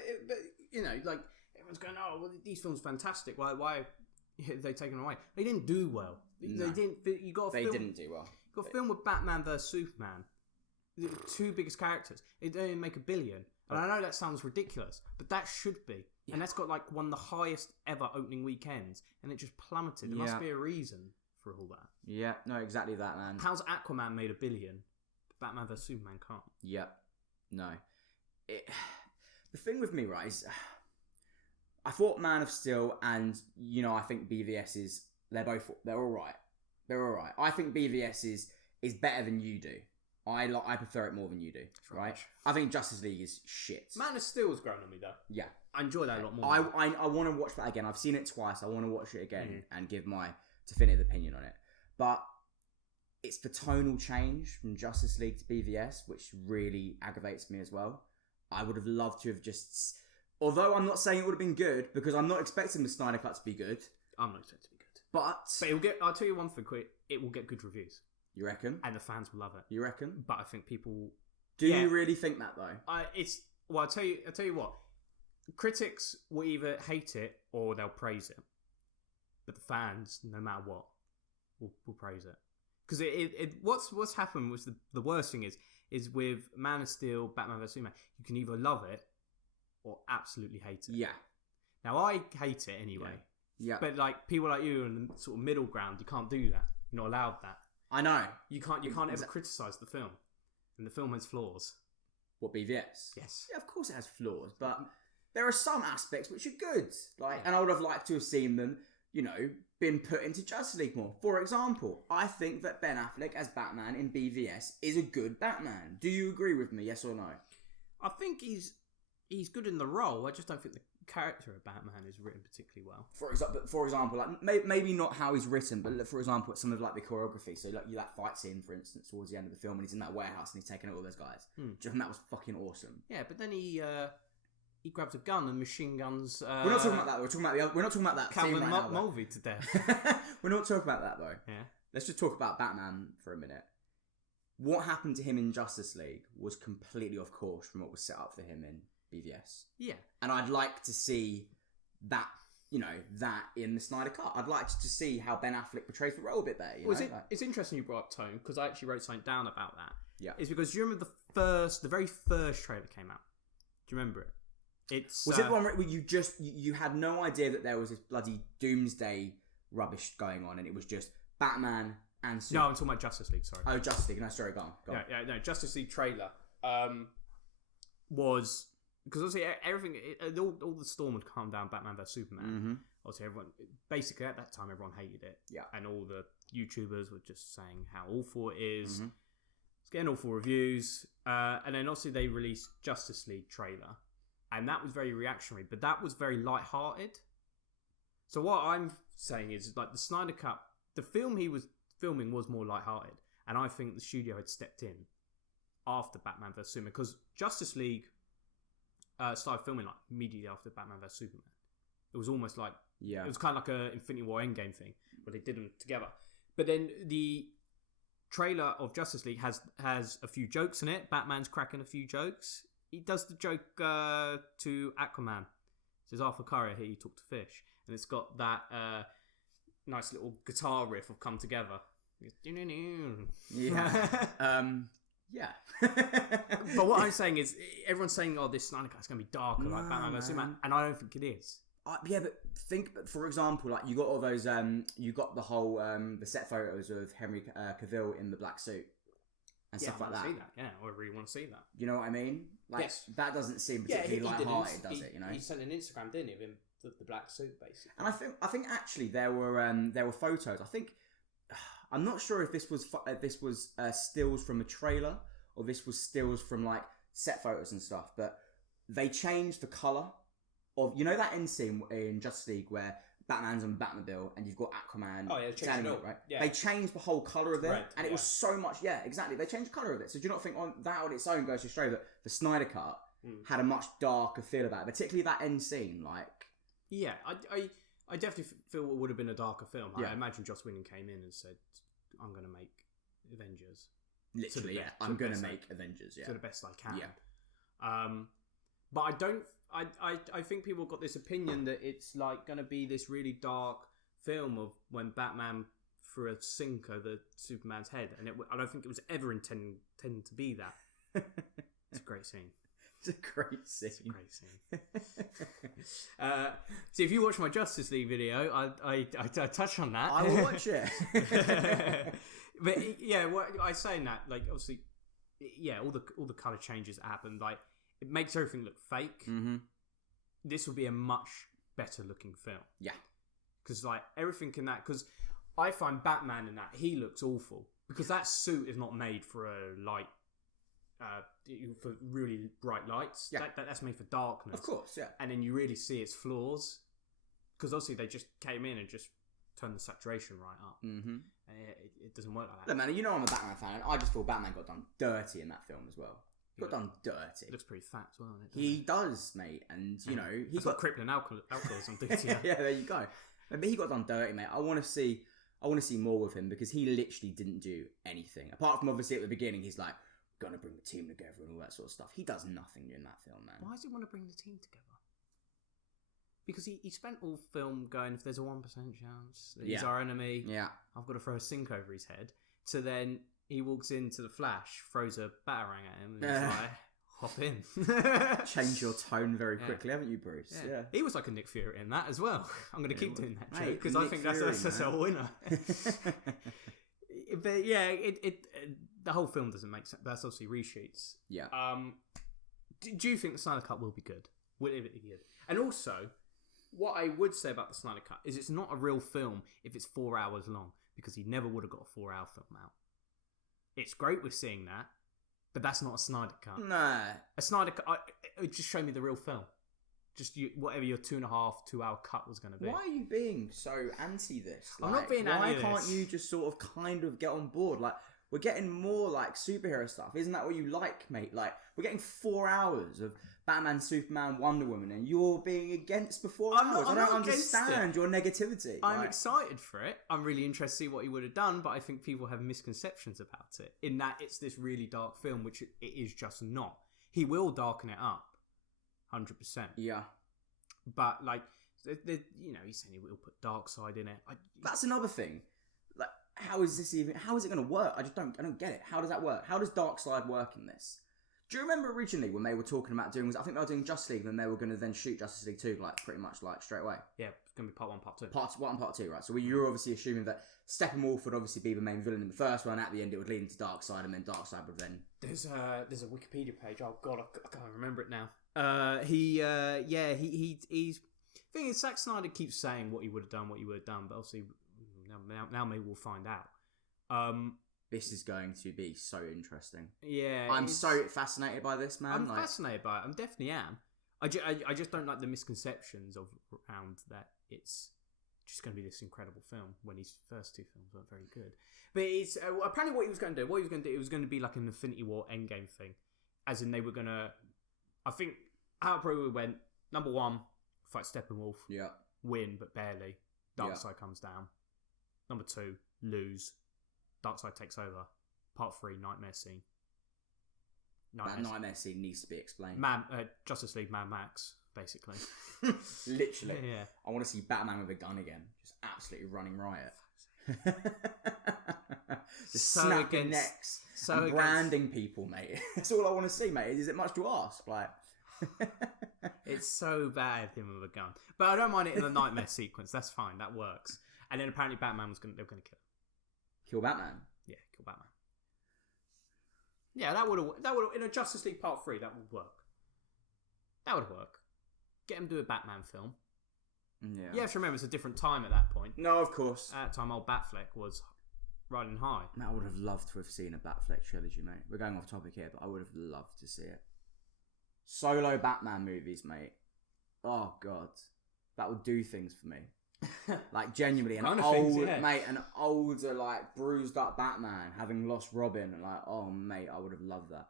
like everyone's going, "Oh, well, these films are fantastic. Why are they taken away?" They didn't do well. No. They didn't. They didn't do well. Got a film with Batman vs Superman, the 2 biggest characters. It didn't make $1 billion, and I know that sounds ridiculous, but that should be. Yeah. And that's got like one of the highest ever opening weekends, and it just plummeted. There must be a reason for all that. Yeah, no, exactly that, man. How's Aquaman made $1 billion? Batman vs Superman can't. Yep. No. The thing with me, right, is I thought Man of Steel and, I think BVS they're all right. They're all right. I think BVS is better than you do. I prefer it more than you do, right? I think Justice League is shit. Man of Steel has grown on me, though. Yeah. I enjoy that a lot more. I want to watch that again. I've seen it twice. I want to watch it again and give my definitive opinion on it. But it's the tonal change from Justice League to BVS, which really aggravates me as well. I would have loved to have just... Although I'm not saying it would have been good, because I'm not expecting the Snyder Cut to be good. I'm not expecting it to be good. But it'll get... I'll tell you one thing quick. It will get good reviews. You reckon? And the fans will love it. You reckon? But I think people... Do you really think that, though? I'll tell you what. Critics will either hate it or they'll praise it. But the fans, no matter what, will praise it. Because what's happened was the worst thing is with Man of Steel, Batman vs Superman, you can either love it or absolutely hate it. Yeah. Now I hate it anyway. Yeah. But like people like you are in the sort of middle ground, you can't do that. You're not allowed that. I know. You can't ever criticise the film, and the film has flaws. What, BVS? Yes. Yeah, of course it has flaws, but there are some aspects which are good. And I would have liked to have seen them, been put into Justice League more. For example, I think that Ben Affleck as Batman in BVS is a good Batman. Do you agree with me? Yes or no? I think he's good in the role. I just don't think the character of Batman is written particularly well. For example, like maybe not how he's written, but for example, some of like the choreography. So like that fight scene, for instance, towards the end of the film, when he's in that warehouse and he's taking out all those guys. Do you think that was fucking awesome? Yeah, but then he grabs a gun and machine guns. We're not talking about that. We're not talking about that. Calvin scene right Mulvey to death. We're not talking about that though. Yeah. Let's just talk about Batman for a minute. What happened to him in Justice League was completely off course from what was set up for him in BVS. Yeah. And I'd like to see that, that in the Snyder Cut. I'd like to see how Ben Affleck portrays the role a bit better. It's interesting you brought up tone, because I actually wrote something down about that. Yeah. It's because, do you remember the very first trailer came out? Do you remember it? Was it the one where you had no idea that there was this bloody doomsday rubbish going on, and it was just Batman and Superman? No, I'm talking about Justice League, sorry. Oh, Justice League. No, sorry, go on. No, Justice League trailer was... Because obviously everything, all the storm had calmed down Batman vs Superman. Mm-hmm. Obviously basically at that time everyone hated it. Yeah. And all the YouTubers were just saying how awful it is. Mm-hmm. It's getting awful reviews. And then obviously they released Justice League trailer. And that was very reactionary, but that was very light-hearted. So what I'm saying is, like, the Snyder Cut, the film he was filming was more light-hearted. And I think the studio had stepped in after Batman vs Superman. Because Justice League... started filming like immediately after Batman vs Superman. It was almost like it was kind of like a Infinity War Endgame thing where they did them together. But then the trailer of Justice League has a few jokes in it. Batman's cracking a few jokes. He does the joke to Aquaman. It says, Arthur Curry, here you talk to fish, and it's got that nice little guitar riff of Come Together. Yeah. But what I'm saying is, everyone's saying, "Oh, this Snyder Cut's going to be darker like Batman vs Superman," and I don't think it is. Yeah, but think, for example, like you got all those, you got the whole the set photos of Henry Cavill in the black suit and stuff like that. See that. Yeah, I really want to see that. You know what I mean? Like, yes. That doesn't seem particularly light-hearted, does it? He sent an Instagram, didn't he, of him the black suit, basically. And I think actually there were photos. I think I'm not sure if this was stills from a trailer or this was stills from like set photos and stuff, but they changed the color of that end scene in Justice League where Batman's on Batmobile and you've got Aquaman. Oh yeah, changed it all. Right? Yeah. They changed the whole color of it, Red, and it was so much. Yeah, exactly. They changed the color of it. So do you not think that on its own goes to show that the Snyder Cut had a much darker feel about it, particularly that end scene? Like, yeah, I definitely feel it would have been a darker film. Yeah. I imagine Joss Whedon came in and said, "I'm going to make Avengers." Literally, yeah. I'm going to make Avengers, yeah. To the best I can. Yeah. But I don't... I think people got this opinion that it's like going to be this really dark film of when Batman threw a sink over Superman's head. And I don't think it was ever intended to be that. It's a great scene. It's a great scene. It's a great scene. So if you watch my Justice League video, I touch on that. I will watch it. But yeah, what I say in that, like, obviously, yeah, all the color changes that happen, like, it makes everything look fake. Mm-hmm. This would be a much better looking film. Yeah. Because like everything in that, because I find Batman in that, he looks awful because that suit is not made for a light, for really bright lights. Yeah. That's made for darkness. Of course, yeah. And then you really see its flaws because obviously they just came in and just turned the saturation right up. Mm-hmm. And it doesn't work like that. Look, man, you know I'm a Batman fan, and I just feel Batman got done dirty in that film as well. He got done dirty. It looks pretty fat as well, doesn't it? He does, mate, and you know he's got crippling alcoholism. Yeah, there you go. But he got done dirty, mate. I want to see more with him because he literally didn't do anything apart from obviously at the beginning. He's like gonna bring the team together and all that sort of stuff. He does nothing in that film, man. Why does he want to bring the team together? Because he spent all film going, if there's a 1% chance that he's our enemy, I've got to throw a sink over his head. So then he walks into the Flash, throws a batarang at him, and he's like, hop in. Change your tone very quickly, haven't you, Bruce? Yeah. He was like a Nick Fury in that as well. I'm going to keep doing that joke because I think that's a winner. But yeah, the whole film doesn't make sense. That's obviously reshoots. Yeah. Do you think the Snyder Cut will be good? Will it be good? And also, what I would say about the Snyder Cut is it's not a real film if it's 4 hours long because he never would have got a 4-hour film out. It's great we're seeing that, but that's not a Snyder Cut. Nah. A Snyder Cut, just show me the real film. Just whatever your 2.5-2-hour cut was going to be. Why are you being so anti this? I'm not being anti this. Why can't you just sort of kind of get on board? Like, we're getting more like superhero stuff. Isn't that what you like, mate? Like, we're getting 4 hours of Batman, Superman, Wonder Woman, and you're being against the 4 hours. I don't understand your negativity. I'm excited for it. I'm really interested to see what he would have done, but I think people have misconceptions about it. In that it's this really dark film, which it is just not. He will darken it up. 100%. Yeah. But, like, you know, he's saying he will put Darkseid in it. That's another thing. Like, how is it going to work? I don't get it. How does that work? How does Darkseid work in this? Do you remember originally when they were talking about doing, I think they were doing Justice League and they were going to then shoot Justice League 2, like, pretty much, like, straight away? Yeah, it's going to be part 1, part 2. Part 1 and part 2, right? So you're obviously assuming that Steppenwolf would obviously be the main villain in the first one, at the end it would lead into Darkseid, and then Darkseid would then... There's a Wikipedia page, oh god, I can't remember it now. He's... The thing is, Zack Snyder keeps saying what he would have done, but obviously, now maybe we'll find out. This is going to be so interesting. Yeah. I'm so fascinated by this, man. I'm fascinated by it. I definitely am. I just don't like the misconceptions around that it's just going to be this incredible film when his first 2 films weren't very good. But it's apparently what he was going to do. It was going to be like an Infinity War Endgame thing. As in they were going to... I think how it probably went, number 1, fight Steppenwolf. Yeah. Win, but barely. Darkseid comes down. Number 2, lose. Darkseid takes over. Part 3, nightmare scene. That nightmare scene needs to be explained. Justice League Mad Max, basically. Literally. Yeah. I want to see Batman with a gun again. Just absolutely running riot. Just snapping necks and branding people, mate. That's all I want to see, mate. Is it much to ask? Like, it's so bad him with a gun, but I don't mind it in the nightmare sequence. That's fine. That works. And then apparently Batman they were going to kill him. Kill Batman. Yeah, kill Batman. Yeah, that would have in a Justice League Part 3. That would work. That would work. Get him to do a Batman film. Yeah. You have to remember it's a different time at that point. No, of course. At that time, old Batfleck was riding high. Man, I would have loved to have seen a Batfleck trilogy, mate. We're going off topic here, but I would have loved to see it. Solo Batman movies, mate. Oh, God. That would do things for me. Like, genuinely, an older, like, bruised up Batman having lost Robin. And like, oh, mate, I would have loved that.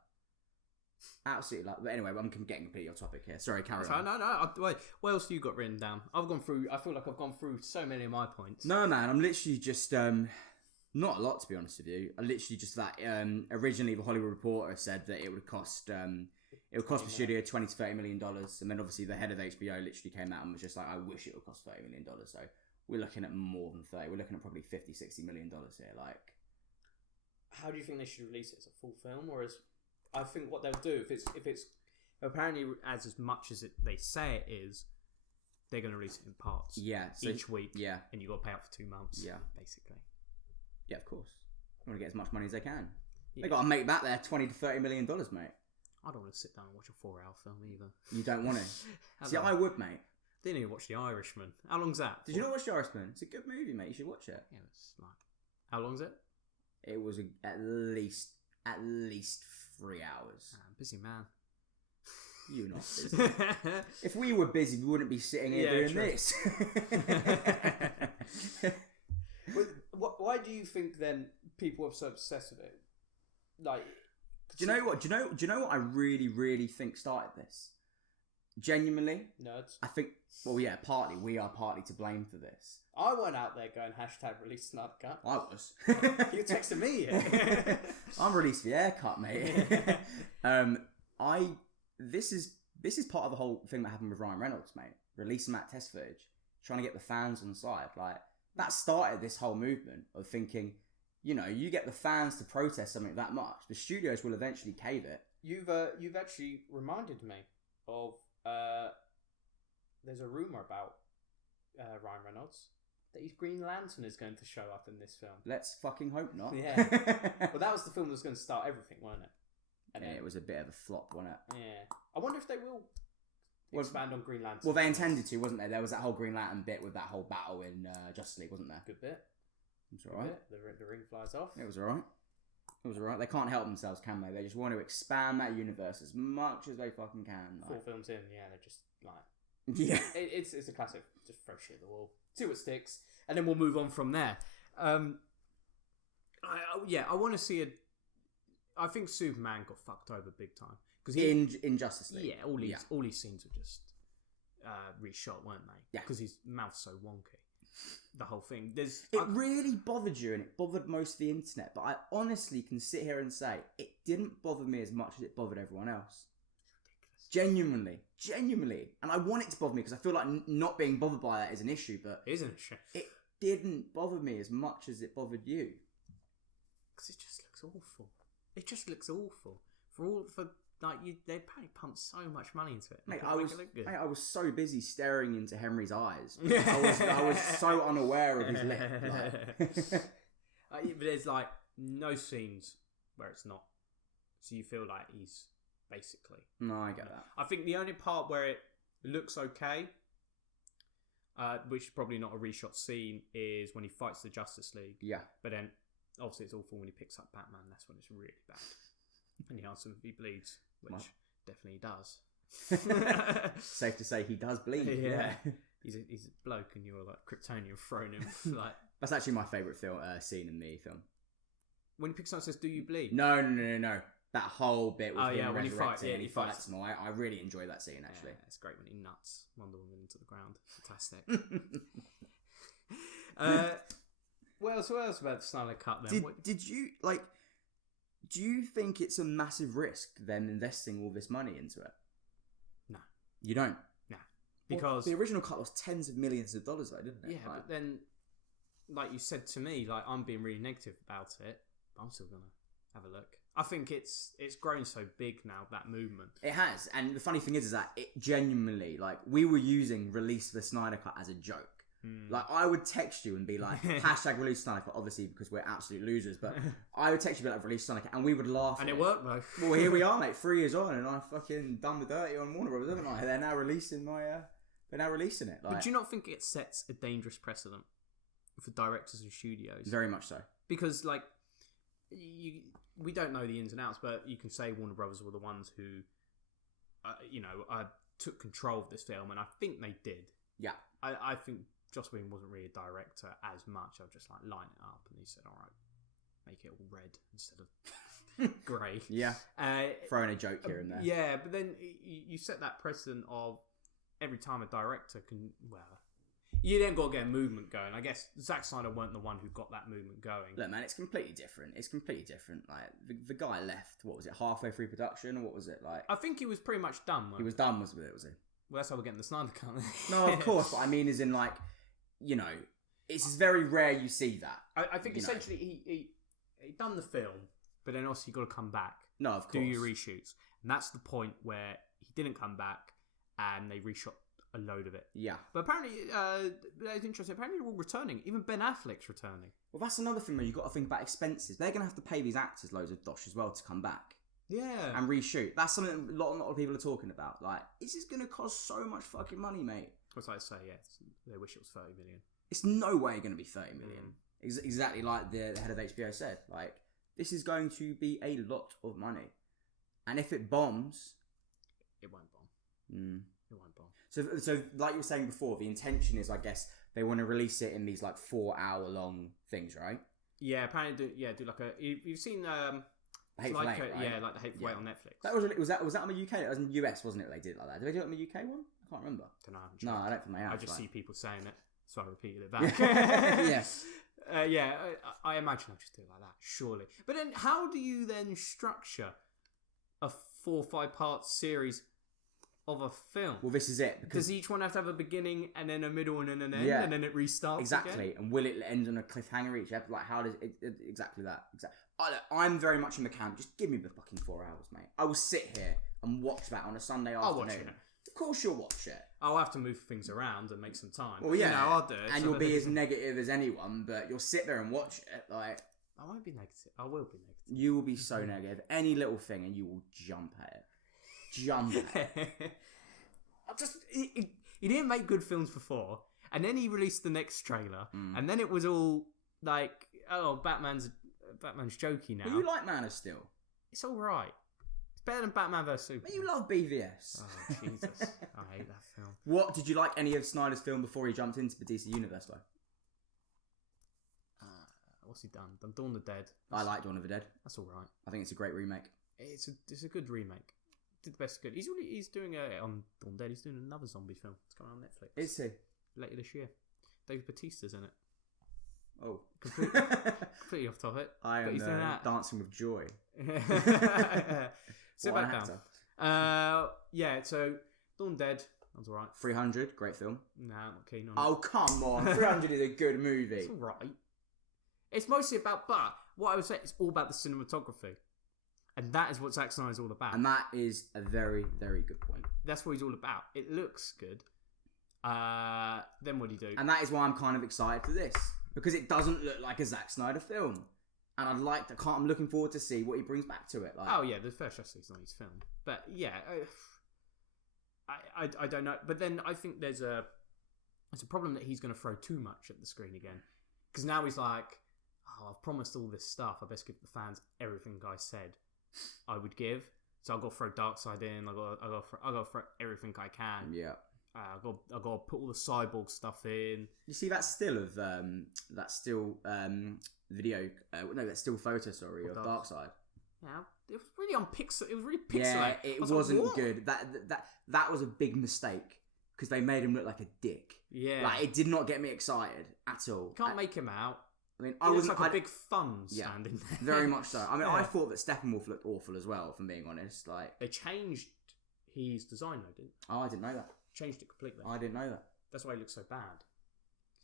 Absolutely. Like, but anyway, I'm getting completely off topic here. Sorry, carry on. No. Wait, what else have you got written down? I feel like I've gone through so many of my points. No, man, I'm literally just, not a lot, to be honest with you. I literally just that, originally the Hollywood Reporter said that it would cost the studio $20 to $30 million, and then obviously the head of HBO literally came out and was just like, I wish it would cost $30 million. So we're looking at more than 30. We're looking at probably $50-60 million here. Like, how do you think they should release it as a full film, or as? I think what they'll do if it's apparently as much as they say it is, they're going to release it in parts. Yeah, so each week. Yeah, and you got to pay out for 2 months. Yeah, basically. Yeah, of course. They want to get as much money as they can. Yeah. They got to make that there $20 to $30 million, mate. I don't want to sit down and watch a 4-hour film either. You don't want to? See, I would, mate. Didn't even watch The Irishman. How long's that? Did you not watch The Irishman? It's a good movie, mate. You should watch it. Yeah, it's like... How long's it? It was at least 3 hours. Busy man. You're not busy. If we were busy, we wouldn't be sitting here doing this. Why do you think then people are so obsessed with it? Like, do you know what? Do you know what I really, really think started this? Genuinely, nerds. I think. Well, yeah, partly we are partly to blame for this. I went out there going #release Snyder Cut. I was. You texted me. Yeah. I'm released the haircut, mate. This is part of the whole thing that happened with Ryan Reynolds, mate. Releasing that test footage, trying to get the fans on side. Like, that started this whole movement of thinking, you know, you get the fans to protest something that much, the studios will eventually cave it. You've actually reminded me of there's a rumor about Ryan Reynolds that his Green Lantern is going to show up in this film. Let's fucking hope not. Yeah. Well, that was the film that was going to start everything, wasn't it? And yeah, then, it was a bit of a flop, wasn't it? Yeah. I wonder if they will expand on Green Lantern. Well, they intended to, wasn't there? There was that whole Green Lantern bit with that whole battle in Justice League, wasn't there? Good bit. It was alright. The ring flies off. It was alright. It was alright. They can't help themselves, can they? They just want to expand that universe as much as they fucking can. 4 Like. films in, yeah, they're just like... Yeah. It's a classic. Just throw shit at the wall. See what sticks. And then we'll move on from there. I want to see I think Superman got fucked over big time. In Justice League. Yeah, all these scenes were just reshot, weren't they? Yeah. Because his mouth's so wonky. The whole thing. It really bothered you, and it bothered most of the internet. But I honestly can sit here and say it didn't bother me as much as it bothered everyone else. Genuinely. And I want it to bother me because I feel like not being bothered by that is an issue, but... It is an issue. It didn't bother me as much as it bothered you. Because it just looks awful. It just looks awful. They apparently pumped so much money into it. Mate, I was so busy staring into Henry's eyes. I was so unaware of his lip. But there's like no scenes where it's not. So you feel like he's... Basically. No, I get that. I think the only part where it looks okay, which is probably not a reshot scene, is when he fights the Justice League. Yeah. But then, obviously, it's awful when he picks up Batman. That's when it's really bad. And he asks him if he bleeds, which definitely does. Safe to say he does bleed. Yeah. He's a bloke, and you're like Kryptonian throwing him. Like that's actually my favourite scene in the film. When he picks up and says, "Do you bleed?" No. That whole bit with him when he fights them all. I really enjoy that scene, actually. Yeah, it's great when he nuts Wonder Woman into the ground. Fantastic. What else about the Snyder Cut then? Did you, like... Do you think it's a massive risk, them investing all this money into it? No. You don't? No. Because... the original cut was tens of millions of dollars, though, didn't it? Yeah, but then, like you said to me, like, I'm being really negative about it, but I'm still going to have a look. I think it's grown so big now, that movement. It has, and the funny thing is that it genuinely, like, we were using release the Snyder Cut as a joke. Like, I would text you and be like, #release Snyder Cut, obviously because we're absolute losers, but I would text you and be like, release Snyder Cut, and we would laugh. And it worked, though. Well, here we are, mate, 3 years on, and I've fucking done the dirty on Warner Bros, haven't I? They're now releasing it. Like, but do you not think it sets a dangerous precedent for directors and studios? Very much so. Because, like, we don't know the ins and outs, but you can say Warner Brothers were the ones who, took control of this film, and I think they did. Yeah. I think Joss Whedon wasn't really a director as much. I was just like, line it up, and he said, all right, make it all red instead of grey. Yeah. Throwing a joke here and there. Yeah, but then you set that precedent of every time a director can, you then got to get a movement going. I guess Zack Snyder weren't the one who got that movement going. Look, man, it's completely different. Like, the guy left, what was it, halfway through production, or what was it, like? I think he was pretty much done. He was done with it, was he? Well, that's how we're getting the Snyder Cut. No, of course, but I mean, as in, like, it's very rare you see that. I think essentially he done the film, but then also you got to come back. No, of course. Do your reshoots. And that's the point where he didn't come back, and they reshot a load of it. Yeah. But apparently, it's interesting. Apparently, they're all returning. Even Ben Affleck's returning. Well, that's another thing where you've got to think about expenses. They're going to have to pay these actors loads of dosh as well to come back. Yeah. and reshoot. That's something a lot of people are talking about. Like, is this going to cost so much fucking money, mate? What's I say? Yeah, they wish it was 30 million. It's no way going to be 30 million. Exactly like the head of HBO said. Like, this is going to be a lot of money, and if it bombs, it won't bomb. It won't bomb. So like you were saying before, the intention is, I guess, they want to release it in these like 4-hour long things, right? Yeah, apparently, do like a. You've seen Hateful like Eight, right? like the Hateful Eight on Netflix. That was that on the UK? That was in the US, wasn't it? They did it like that. Did they do it on the UK one? I can't remember. Don't know. No, I don't think they have. I just like... see people saying it, so I repeated it back. Yes. I imagine I'll just do it like that, surely. But then, how do you then structure a 4 or 5 part series of a film? Well, this is it. Does each one have to have a beginning and then a middle and then an end, and then it restarts exactly? Again? And will it end on a cliffhanger each episode? Like, how does it exactly that? Exactly. I'm very much in the camp. Just give me the fucking 4 hours, mate. I will sit here and watch that on a Sunday afternoon. I'll watch it. Of course, you'll watch it. I'll have to move things around and make some time. Well, yeah, I'll do it. And you'll be as negative as anyone, but you'll sit there and watch it. Like, I won't be negative. I will be negative. You will be so negative. Any little thing, and you will jump at it. Jump at it. He didn't make good films before, and then he released the next trailer, and then it was all like, oh, Batman's jokey now. But you like Man of Steel. It's all right. It's better than Batman vs Superman. But you love BVS. Oh, Jesus. I hate that film. What, did you like any of Snyder's film before he jumped into the DC universe, though? What's he done? Done Dawn of the Dead. I like Dawn of the Dead. That's all right. I think it's a great remake. It's a good remake. Did the best good. He's doing on Dawn of the Dead. He's doing another zombie film. It's coming on Netflix. Is he? Later this year. David Bautista's in it. Oh. Completely off topic. I am dancing with joy. Sit back down. So Dawn of the Dead. That's alright. 300, great film. Nah, I'm not keen on it. Oh, come on. 300 is a good movie. It's alright. It's mostly about, but what I would say, it's all about the cinematography. And that is what Zack Snyder's all about. And that is a very, very good point. That's what he's all about. It looks good. Then what do you do? And that is why I'm kind of excited for this. Because it doesn't look like a Zack Snyder film. And I'm looking forward to see what he brings back to it. Like, oh yeah, the first Justice League's not his film. But yeah, I don't know. But then I think there's a problem that he's going to throw too much at the screen again. Because now he's like, oh, I've promised all this stuff. I best give the fans everything I said I would give. So I've got to throw Darkseid in. I've got to throw everything I can. Yeah. I've got to put all the cyborg stuff in. You see that still of video? No, that still photo. Sorry, of Darkseid. Yeah, it was really It was really pixelated. Yeah, it wasn't good. That was a big mistake because they made him look like a dick. Yeah, like it did not get me excited at all. You can't make him out. I mean, I was like a big thumb standing there. Very much so. I mean, I thought that Steppenwolf looked awful as well. If I'm being honest, like they changed his design though, didn't they? Oh, I didn't know that. Changed it completely. I didn't know that. That's why he looks so bad.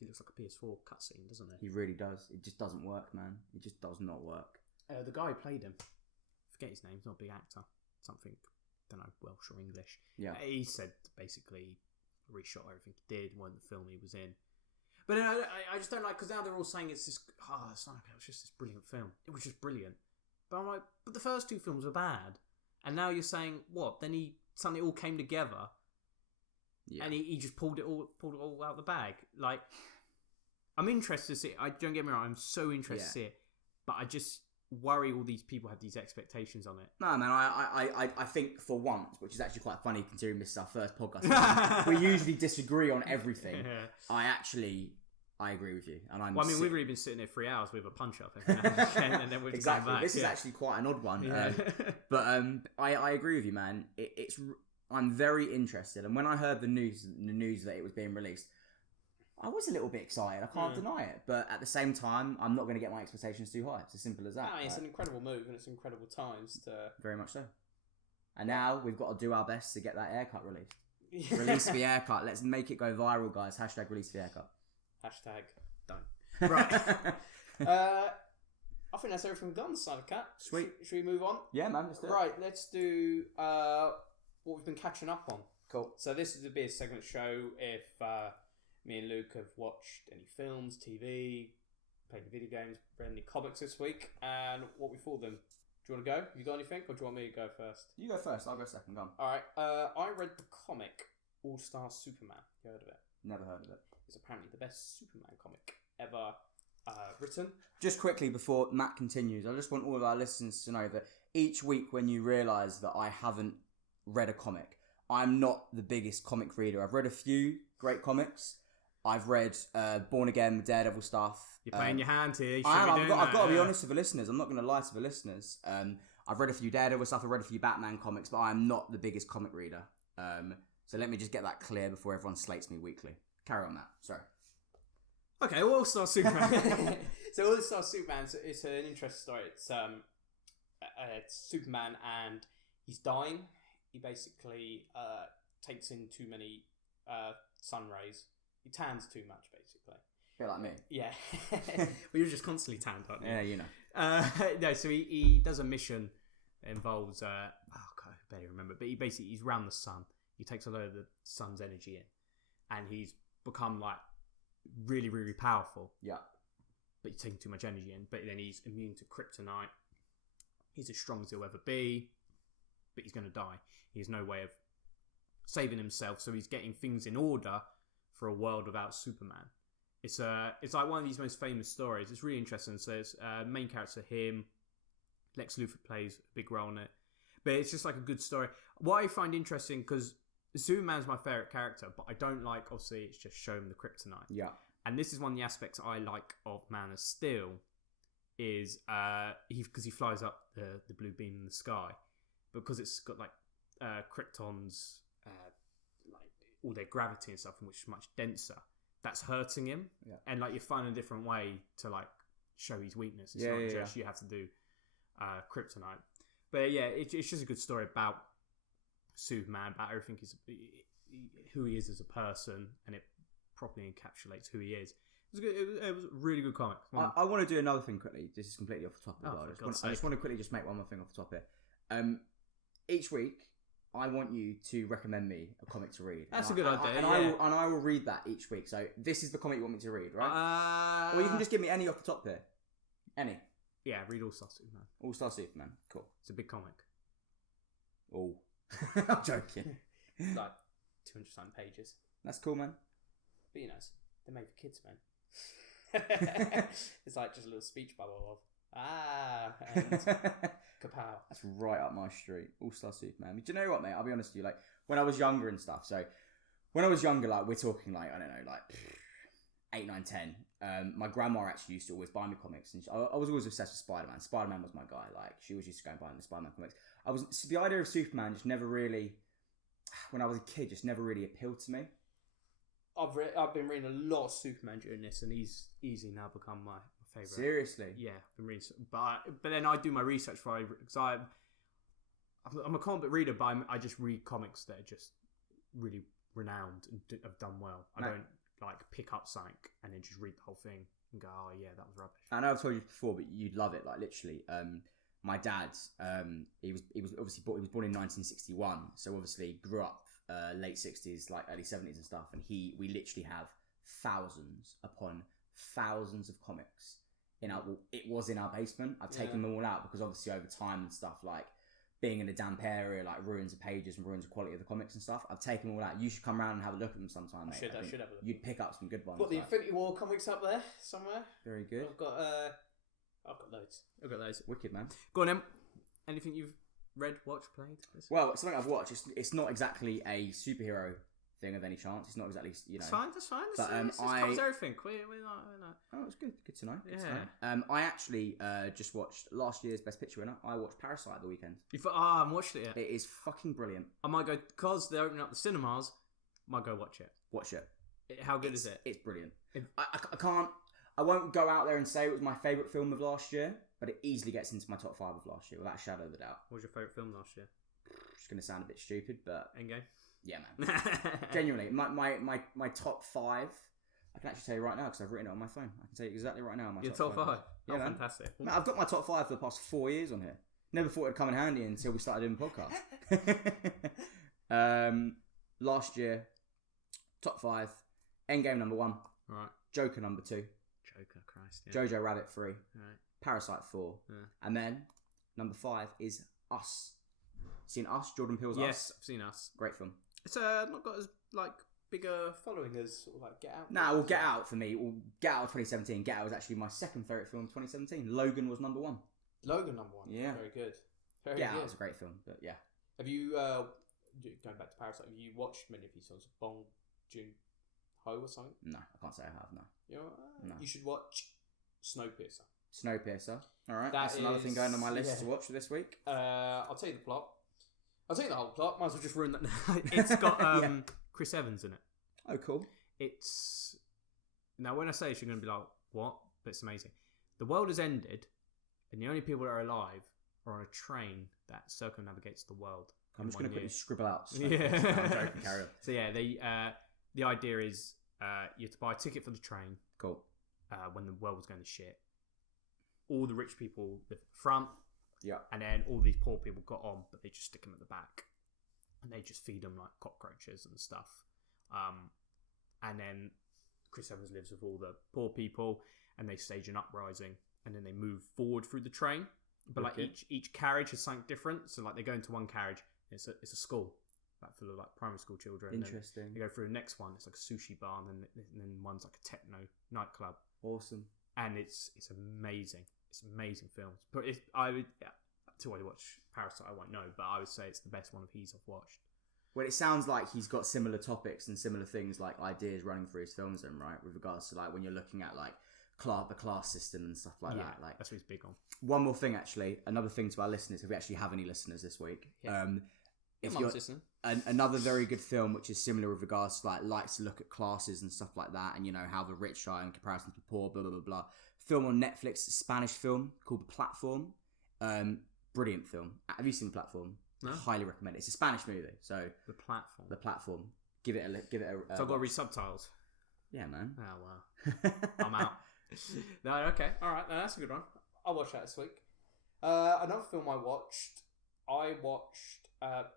He looks like a PS4 cutscene, doesn't he? He really does. It just doesn't work, man. It just does not work. The guy who played him, forget his name. He's not a big actor. Something, don't know, Welsh or English. Yeah. He said basically reshot everything he did, wasn't the film he was in. But I just don't like, because now they're all saying it's this. Oh, Snyder Cut was just this brilliant film. It was just brilliant. But I'm like, but the first two films were bad, and now you're saying what? Then suddenly all came together. Yeah. And he just pulled it all out the bag. Like, I'm interested to see it. Don't get me wrong, I'm so interested to see it. But I just worry all these people have these expectations on it. No, man, I think for once, which is actually quite funny considering this is our first podcast, we usually disagree on everything. I agree with you. And we've really been sitting here 3 hours with a punch up and then we've exactly. Back. This is actually quite an odd one. Yeah. But I agree with you, man. I'm very interested, and when I heard the news that it was being released, I was a little bit excited. I can't deny it, but at the same time, I'm not going to get my expectations too high. It's as simple as that. It's an incredible move, and it's incredible times to. Very much so. And now we've got to do our best to get that haircut released. Release the haircut. Let's make it go viral, guys. # release the haircut. # done. Right. I think that's everything done. Snyder Cut. Sweet. Should we move on? Yeah, man. Let's do it. Right. Let's do. What we've been catching up on. Cool. So this would be a segment show if me and Luke have watched any films, TV, played video games, read any comics this week, and what we thought of them. Do you want to go? You got anything, or do you want me to go first? You go first. I'll go second. Go on. All right. I read the comic All-Star Superman. You heard of it? Never heard of it. It's apparently the best Superman comic ever written. Just quickly before Matt continues, I just want all of our listeners to know that each week when you realise that I haven't read a comic, I'm not the biggest comic reader. I've read a few great comics. I've read Born Again, Daredevil stuff. You're playing your hand here. I've got to be honest with the listeners. I'm not going to lie to the listeners. I've read a few Daredevil stuff. I've read a few Batman comics, but I'm not the biggest comic reader. So let me just get that clear before everyone slates me weekly. Carry on, Matt. Sorry. Okay, well, All-Star Superman. So All-Star Superman, it's an interesting story. It's Superman and he's dying. He basically takes in too many sun rays. He tans too much, basically. A bit like me. Yeah. Well, you're just constantly tanned, aren't you? Yeah, you know. No, so he does a mission that involves, God, I barely remember, but he's around the sun. He takes a load of the sun's energy in, and he's become like really, really powerful. Yeah. But he's taking too much energy in. But then he's immune to kryptonite. He's as strong as he'll ever be, but he's going to die. He has no way of saving himself, so he's getting things in order for a world without Superman. It's like one of these most famous stories. It's really interesting. So it's main character him. Lex Luthor plays a big role in it, but it's just like a good story. What I find interesting, because Superman's my favourite character, but I don't like, obviously, it's just showing the kryptonite. Yeah. And this is one of the aspects I like of Man of Steel, is because he flies up the blue beam in the sky, because it's got like Krypton's like all their gravity and stuff, which is much denser. That's hurting him, and like you find a different way to like show his weakness. It's not just you have to do kryptonite, but yeah, it's just a good story about Superman, about everything who he is as a person, and it properly encapsulates who he is. It was good. It was a really good comic. I want to do another thing quickly. This is completely off the top of I just want to quickly just make one more thing off the top here. Each week, I want you to recommend me a comic to read. That's a good idea. I will read that each week. So this is the comic you want me to read, right? Or you can just give me any off the top here. Any. Yeah, read All-Star Superman. All-Star Superman. Cool. It's a big comic. Oh. I'm joking. It's like 200-something pages. That's cool, man. But you know, they're made for kids, man. It's like just a little speech bubble of and kapow. That's right up my street. All-Star Superman. Do you know what, mate? I'll be honest with you. Like, when I was younger and stuff, so when I was younger, like, we're talking like, I don't know, like 8, 9, 10. My grandma actually used to always buy me comics, and I was always obsessed with Spider-Man. Spider-Man was my guy. Like, she always used to go and buy me the Spider-Man comics. So the idea of Superman just never really, when I was a kid, just never really appealed to me. I've been reading a lot of Superman during this, and he's easily now become my favourite. Seriously? Yeah, I've been reading, but then I do my research for it, because I'm a comic book reader, but I just read comics that are just really renowned and have done well. I don't like pick up something and then just read the whole thing and go, oh yeah, that was rubbish. I know I've told you before, but you'd love it. Like, literally, my dad, he was born in 1961, so obviously grew up late 60s, like early 70s and stuff, and we literally have thousands upon thousands of comics it was in our basement. I've taken them all out because obviously over time and stuff, like being in a damp area, like ruins the pages and ruins the quality of the comics and stuff. I've taken them all out. You should come around and have a look at them sometime, mate. I should have a look. You'd pick up some good ones. Got the Infinity War comics up there somewhere. Very good. I've got loads. I've got those. Wicked, man. Go on, Em. Anything you've read, watched, played? Well, something I've watched. It's not exactly a superhero thing of any chance. It's not exactly, you know. That's fine. But, this covers everything. We're not. Oh, it's good. Good to know. Yeah. I actually just watched last year's Best Picture winner. I watched Parasite the weekend. I haven't watched it yet. It is fucking brilliant. I might go, because they're opening up the cinemas, might go watch it. Watch it. How good is it? It's brilliant. I won't go out there and say it was my favourite film of last year, but it easily gets into my top 5 of last year, without a shadow of a doubt. What was your favourite film last year? It's going to sound a bit stupid, but... Endgame? Yeah, man. Genuinely, my top 5, I can actually tell you right now, because I've written it on my phone. I can tell you exactly right now. Your top 5? Yeah, oh, man. Fantastic. Man, I've got my top 5 for the past 4 years on here. Never thought it'd come in handy until we started doing the podcast. Last year, top 5, Endgame number 1. Right. Joker number 2. Joker, Christ. Yeah. Jojo Rabbit 3. Right. Parasite 4. Yeah. And then number 5 is Us. Seen Us? Jordan Peele's Yes, Us? I've seen Us. Great film. It's not got as like bigger following as sort of like Get Out. Nah, well, Get Out for me. Well, Get Out of 2017. Get Out was actually my second favourite film of 2017. Logan was number 1. Logan number 1. Yeah. Very good. Very Get good. Out was a great film, but yeah. Have you going back to Parasite? Have you watched many of these films? Bong Joon-ho or something? No, I can't say I have. No. No. You should watch Snowpiercer. Snowpiercer. All right, That that's another thing going on my list yeah. to watch this week. I'll tell you the plot. I'll tell you the whole plot. Might as well just ruin that. It's got Yeah. Chris Evans in it. Oh, cool. It's now when I say it, you're going to be like, "What?" But it's amazing. The world has ended, and the only people that are alive are on a train that circumnavigates the world. I'm just going to quickly scribble out. Yeah. I'm joking. Carry on. So yeah, the idea is you have to buy a ticket for the train. Cool. When the world was going to shit, all the rich people live at the front. Yeah. And then all these poor people got on, but they just stick them at the back, and they just feed them like cockroaches and stuff. And then Chris Evans lives with all the poor people, and they stage an uprising, and then they move forward through the train. But like each carriage is something different. So like they go into one carriage, it's a school, like full of like primary school children. Interesting. They go through the next one. It's like a sushi bar, and then one's like a techno nightclub. Awesome. And it's amazing. It's amazing films. But I would until I watch Parasite, I won't know. But I would say it's the best one of his I've watched. Well, it sounds like he's got similar topics and similar things like ideas running through his films, then, right? With regards to like when you're looking at like the class system and stuff like that. Like that's what he's big on. One more thing, actually, another thing to our listeners, if we actually have any listeners this week. Yeah. If Mum's you're listening. another very good film, which is similar with regards to like likes to look at classes and stuff like that, and you know how the rich are in comparison to the poor, blah blah blah blah. Film on Netflix, a Spanish film called The Platform. Brilliant film. Have you seen The Platform? No. Highly recommend it. It's a Spanish movie, so The Platform. Give it a. So I've got to read subtitles. Yeah, man. Oh wow. I'm out. No, okay, all right. No, that's a good one. I'll watch that this week. Another film I watched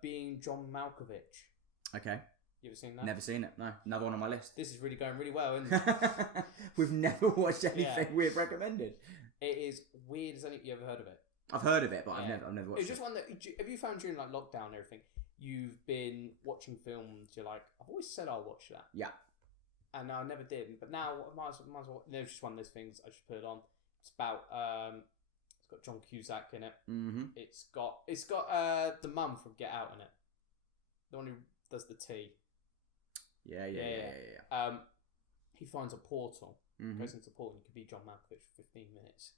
Being John Malkovich. Okay. You ever seen that? Never seen it. No, another one on my list. This is really going really well, isn't it? We've never watched anything we've recommended. It is weird as anything. You ever heard of it? I've heard of it, but I've never watched it. It's just one that have you found during like lockdown and everything, you've been watching films. You're like, I've always said I'll watch that. Yeah. And I never did, but now I might as well. There's just one of those things. I just put it on. It's about it's got John Cusack in it. Mm-hmm. It's got the mum from Get Out in it. The one who does the tea. Yeah. He finds a portal. Mm-hmm. Goes into the portal. And he could be John Malkovich for 15 minutes,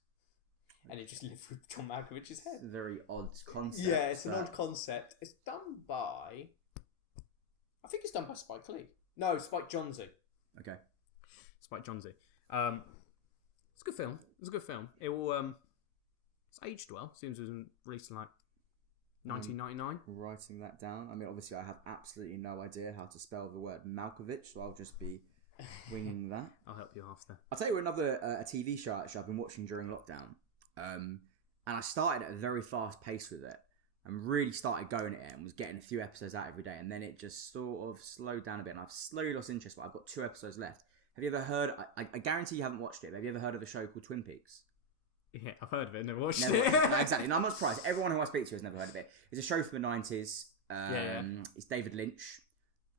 and he just lives with John Malkovich's head. It's a very odd concept. Yeah, it's an odd concept. It's done by. I think it's done by Spike Lee. No, Spike Jonze. Okay. Spike Jonze. It's a good film. It's a good film. It will. It's aged well. Seems it was released in like 1999. Writing that down. I mean, obviously, I have absolutely no idea how to spell the word Malkovich, so I'll just be winging that. I'll help you after. I'll tell you another a TV show actually I've been watching during lockdown, and I started at a very fast pace with it, and really started going at it, and was getting a few episodes out every day, and then it just sort of slowed down a bit, and I've slowly lost interest. But I've got 2 episodes left. Have you ever heard? I guarantee you haven't watched it. But have you ever heard of a show called Twin Peaks? Yeah, I've heard of it. Never watched Never it. watched it. No, exactly. No, I'm not surprised. Everyone who I speak to has never heard of it. It's a show from the 90s. It's David Lynch.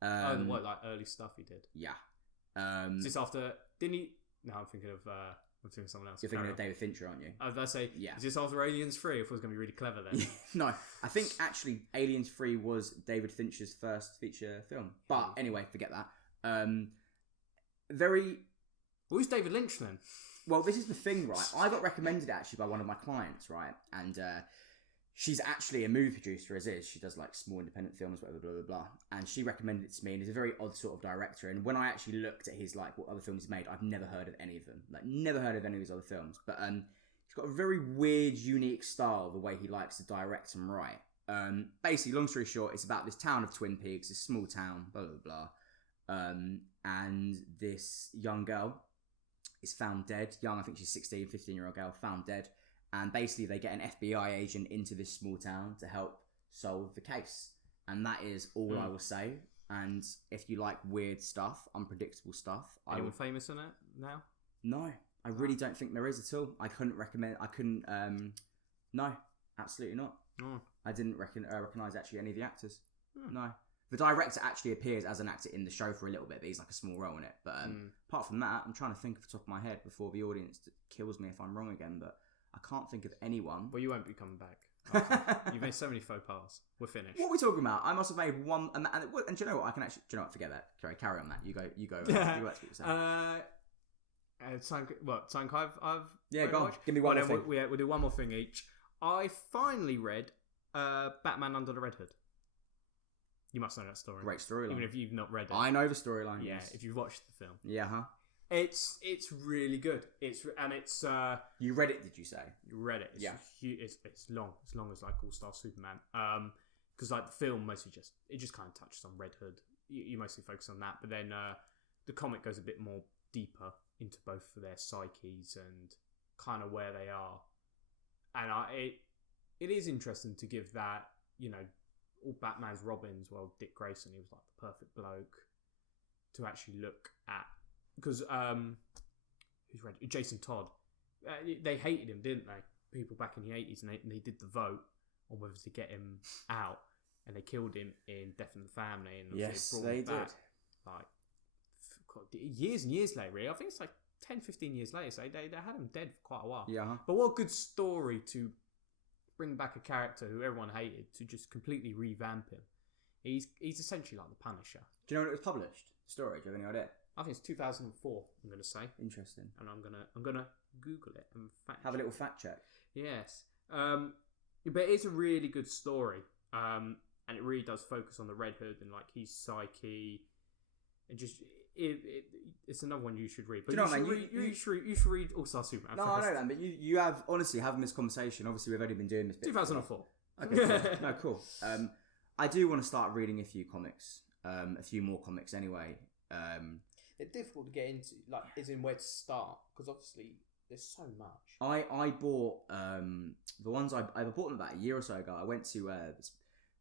What like early stuff he did? Yeah. Is this after? Didn't he? No, I'm thinking of someone else. You're thinking of David Fincher, aren't you? I was about to say, yeah. Is this after Aliens 3? I thought it was going to be really clever then. No, I think actually Aliens 3 was David Fincher's first feature film. But anyway, forget that. Who's David Lynch then? Well, this is the thing, right? I got recommended actually by one of my clients, right? And she's actually a movie producer, as is. She does like small independent films, whatever, blah, blah, blah. And she recommended it to me, and he's a very odd sort of director. And when I actually looked at his, like, what other films he's made, I've never heard of any of them. Like, never heard of any of his other films. But he's got a very weird, unique style, the way he likes to direct and write. Basically, long story short, it's about this town of Twin Peaks, this small town, blah, blah, blah. And this young girl is found dead. Young, I think she's 16, 15-year-old girl, found dead. And basically they get an FBI agent into this small town to help solve the case. And that is all I will say. And if you like weird stuff, unpredictable stuff... Anyone famous in it now? No, I really don't think there is at all. I couldn't recommend... No. Absolutely not. Oh. I didn't recognise actually any of the actors. Hmm. No. The director actually appears as an actor in the show for a little bit, but he's like a small role in it. But apart from that, I'm trying to think off the top of my head before the audience kills me if I'm wrong again, but I can't think of anyone. Well, you won't be coming back. You've made so many faux pas. We're finished. What are we talking about? I must have made one, and do you know what? I can actually, do you know what? Forget that. Sorry, carry on, Matt. You go. You actually Time I've yeah, go on. watched. Give me one more thing. We'll do one more thing each. I finally read Batman Under the Red Hood. You must know that story. Great storyline. Even if you've not read it. I know the storyline. Yeah, yes. if you've watched the film. Yeah, huh? It's really good. It's You read it, did you say? You read it. It's it's long. It's long as like All Star Superman. Because like the film mostly just kind of touches on Red Hood. You mostly focus on that, but then the comic goes a bit more deeper into both of their psyches and kind of where they are. And it is interesting to give that, all Batman's Robins. Well, Dick Grayson, he was like the perfect bloke to actually look at. Because who's read Jason Todd? They hated him, didn't they? People back in the 80s, and they did the vote on whether to get him out, and they killed him in Death in the Family. And yes, they brought they him did. back, like years and years later. I think it's like 10, 15 years later. So they had him dead for quite a while. Yeah. But what a good story to bring back a character who everyone hated to just completely revamp him. He's essentially like the Punisher. Do you know when it was published? The story? Do you have any idea? I think it's 2004. I'm going to say. Interesting. And I'm gonna Google it and have a little fact check. Yes. But it's a really good story. And it really does focus on the Red Hood and like his psyche, and just it's another one you should read. But you should read All Star Superman. No, first. I know that, but you have honestly having this conversation. Obviously, we've only been doing this. 2004. Okay, cool. No, cool. I do want to start reading a few comics. A few more comics anyway. They're difficult to get into, like, as in where to start, because obviously there's so much. I bought the ones I bought them about a year or so ago. I went to this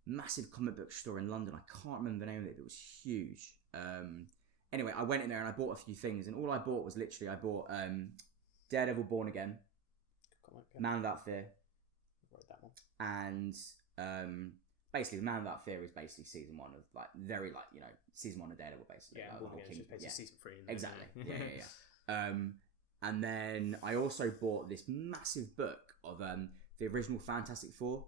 massive comic book store in London. I can't remember the name of it. It was huge. Anyway, I went in there and I bought a few things, and all I bought was literally I bought Daredevil Born Again, Man Without Fear, I wrote that one, and basically the Man Without Fear is basically season one of like very like season one of Daredevil basically. Yeah, like, Born Again is basically season 3. Exactly. Yeah. And then I also bought this massive book of the original Fantastic Four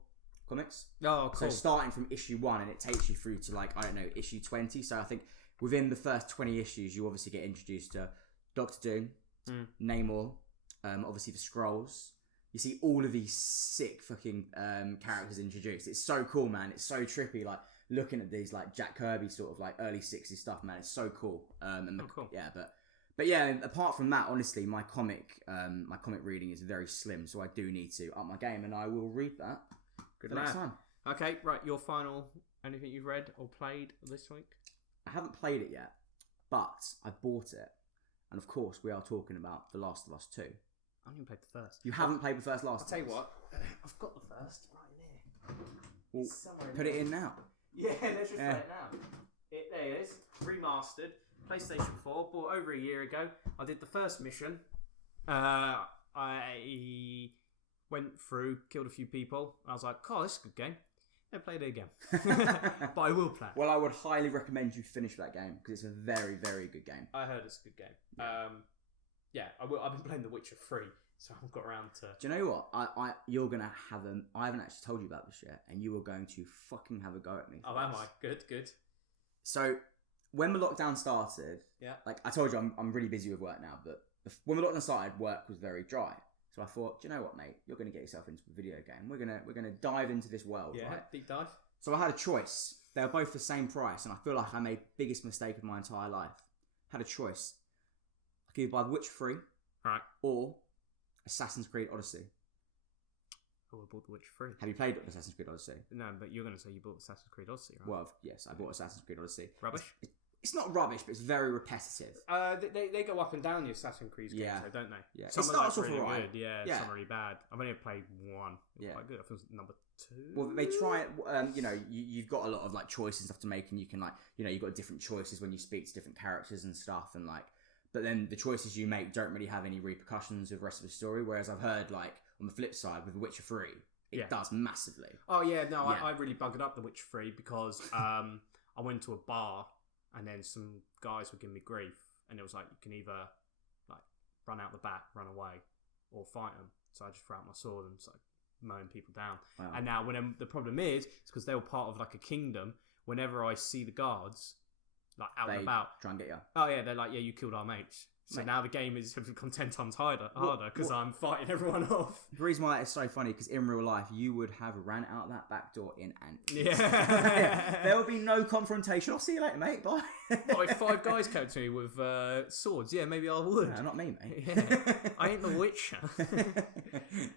comics. Oh, cool. So starting from issue 1, and it takes you through to like, I don't know, issue 20. So I think within the first 20 issues, you obviously get introduced to Doctor Doom, Namor, obviously the Skrulls. You see all of these sick fucking characters introduced. It's so cool, man. It's so trippy. Like looking at these like Jack Kirby sort of like early 60s stuff, man. It's so cool. Cool. Yeah, but yeah. Apart from that, honestly, my comic reading is very slim. So I do need to up my game, and I will read that. Good next time. Okay, right. Your final. Anything you've read or played this week? I haven't played it yet, but I bought it, and of course, we are talking about The Last of Us 2. I haven't even played the first. You haven't played the first Last of Us? I'll tell you what. I've got the first right here. Well, put it in now. Yeah, let's just play it now. There it is. Remastered. PlayStation 4. Bought over a year ago. I did the first mission. I went through, killed a few people. I was like, oh, this is a good game. I played it again. But I will play. Well, I would highly recommend you finish that game, because it's a very, very good game. I heard it's a good game. Yeah, I will. I've been playing The Witcher 3, so I've got around to... Do you know what? You're going to have I haven't actually told you about this yet, and you are going to fucking have a go at me. Oh, am I? Good. So, when the lockdown started, like I told you, I'm really busy with work now, but when the lockdown started, work was very dry. So I thought, do you know what, mate? You're going to get yourself into a video game. We're gonna dive into this world, right? Deep dive. So I had a choice. They were both the same price, and I feel like I made the biggest mistake of my entire life. Had a choice. I could either buy The Witcher 3, right, or Assassin's Creed Odyssey. Oh, I bought The Witcher 3. Have you played Assassin's Creed Odyssey? No, but you're going to say you bought Assassin's Creed Odyssey, right? Well, yes, I bought Assassin's Creed Odyssey. Rubbish? It's not rubbish, but it's very repetitive. They go up and down the Assassin's Creed games, though, don't they? Yeah. Some it starts off really alright. Good. Yeah, some are really bad. I've only played one. It was quite good. I think it was number 2. Well, they try it. You've got a lot of like choices and stuff to make, and you can like, you've got different choices when you speak to different characters and stuff, and like, but then the choices you make don't really have any repercussions of the rest of the story. Whereas I've heard like on the flip side with The Witcher 3, It does massively. Oh yeah, no, Yeah. I really buggered up The Witcher 3 because I went to a bar and then some guys were giving me grief, and it was like you can either like run out the back, run away, or fight them. So I just threw out my sword and started mowing people down. Wow. And now the problem is because they were part of like a kingdom. Whenever I see the guards like out and about, try and get you. oh yeah, they're like, yeah, you killed our mates. So Mate. now the game has become 10 times harder because I'm fighting everyone off. The reason why that is so funny because in real life you would have ran out that back door in an Yeah. There will be no confrontation. I'll see you later, mate. Bye. Well, if 5 guys came to me with swords, yeah, maybe I would. No, not me, mate. Yeah. I ain't the Witcher.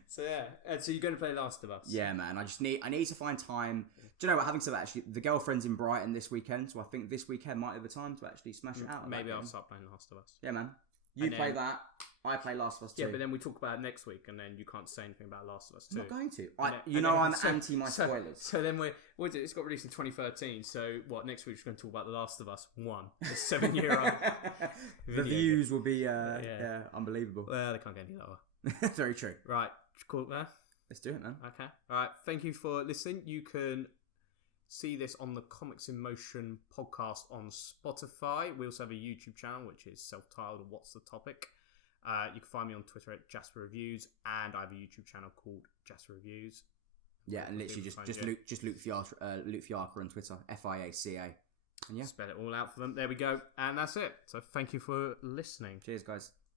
So yeah, so you're going to play Last of Us? Yeah, man. I need to find time. Do you know what? Having said that, actually, the girlfriend's in Brighton this weekend, so I think this weekend might be the time to actually smash it out. Maybe I'll start playing Last of Us. Yeah, man. You play that. I play Last of Us 2. Yeah, but then we talk about it next week, and then you can't say anything about Last of Us 2. I'm not going to. I'm so, anti my spoilers. So then it's got released in 2013. So what? Next week we're going to talk about The Last of Us 1, a 7-year-old. The views will be unbelievable. Well, they can't get any lower. Very true. Right, cool, man. Let's do it, man. Okay. All right. Thank you for listening. You can see this on the Comics in Motion podcast on Spotify. We also have a YouTube channel, which is self-titled What's the Topic? You can find me on Twitter at Jasper Reviews, and I have a YouTube channel called Jasper Reviews. Yeah, and literally just Luke Fiacre on Twitter, FIACA. And yeah, spell it all out for them. There we go. And that's it. So thank you for listening. Cheers, guys.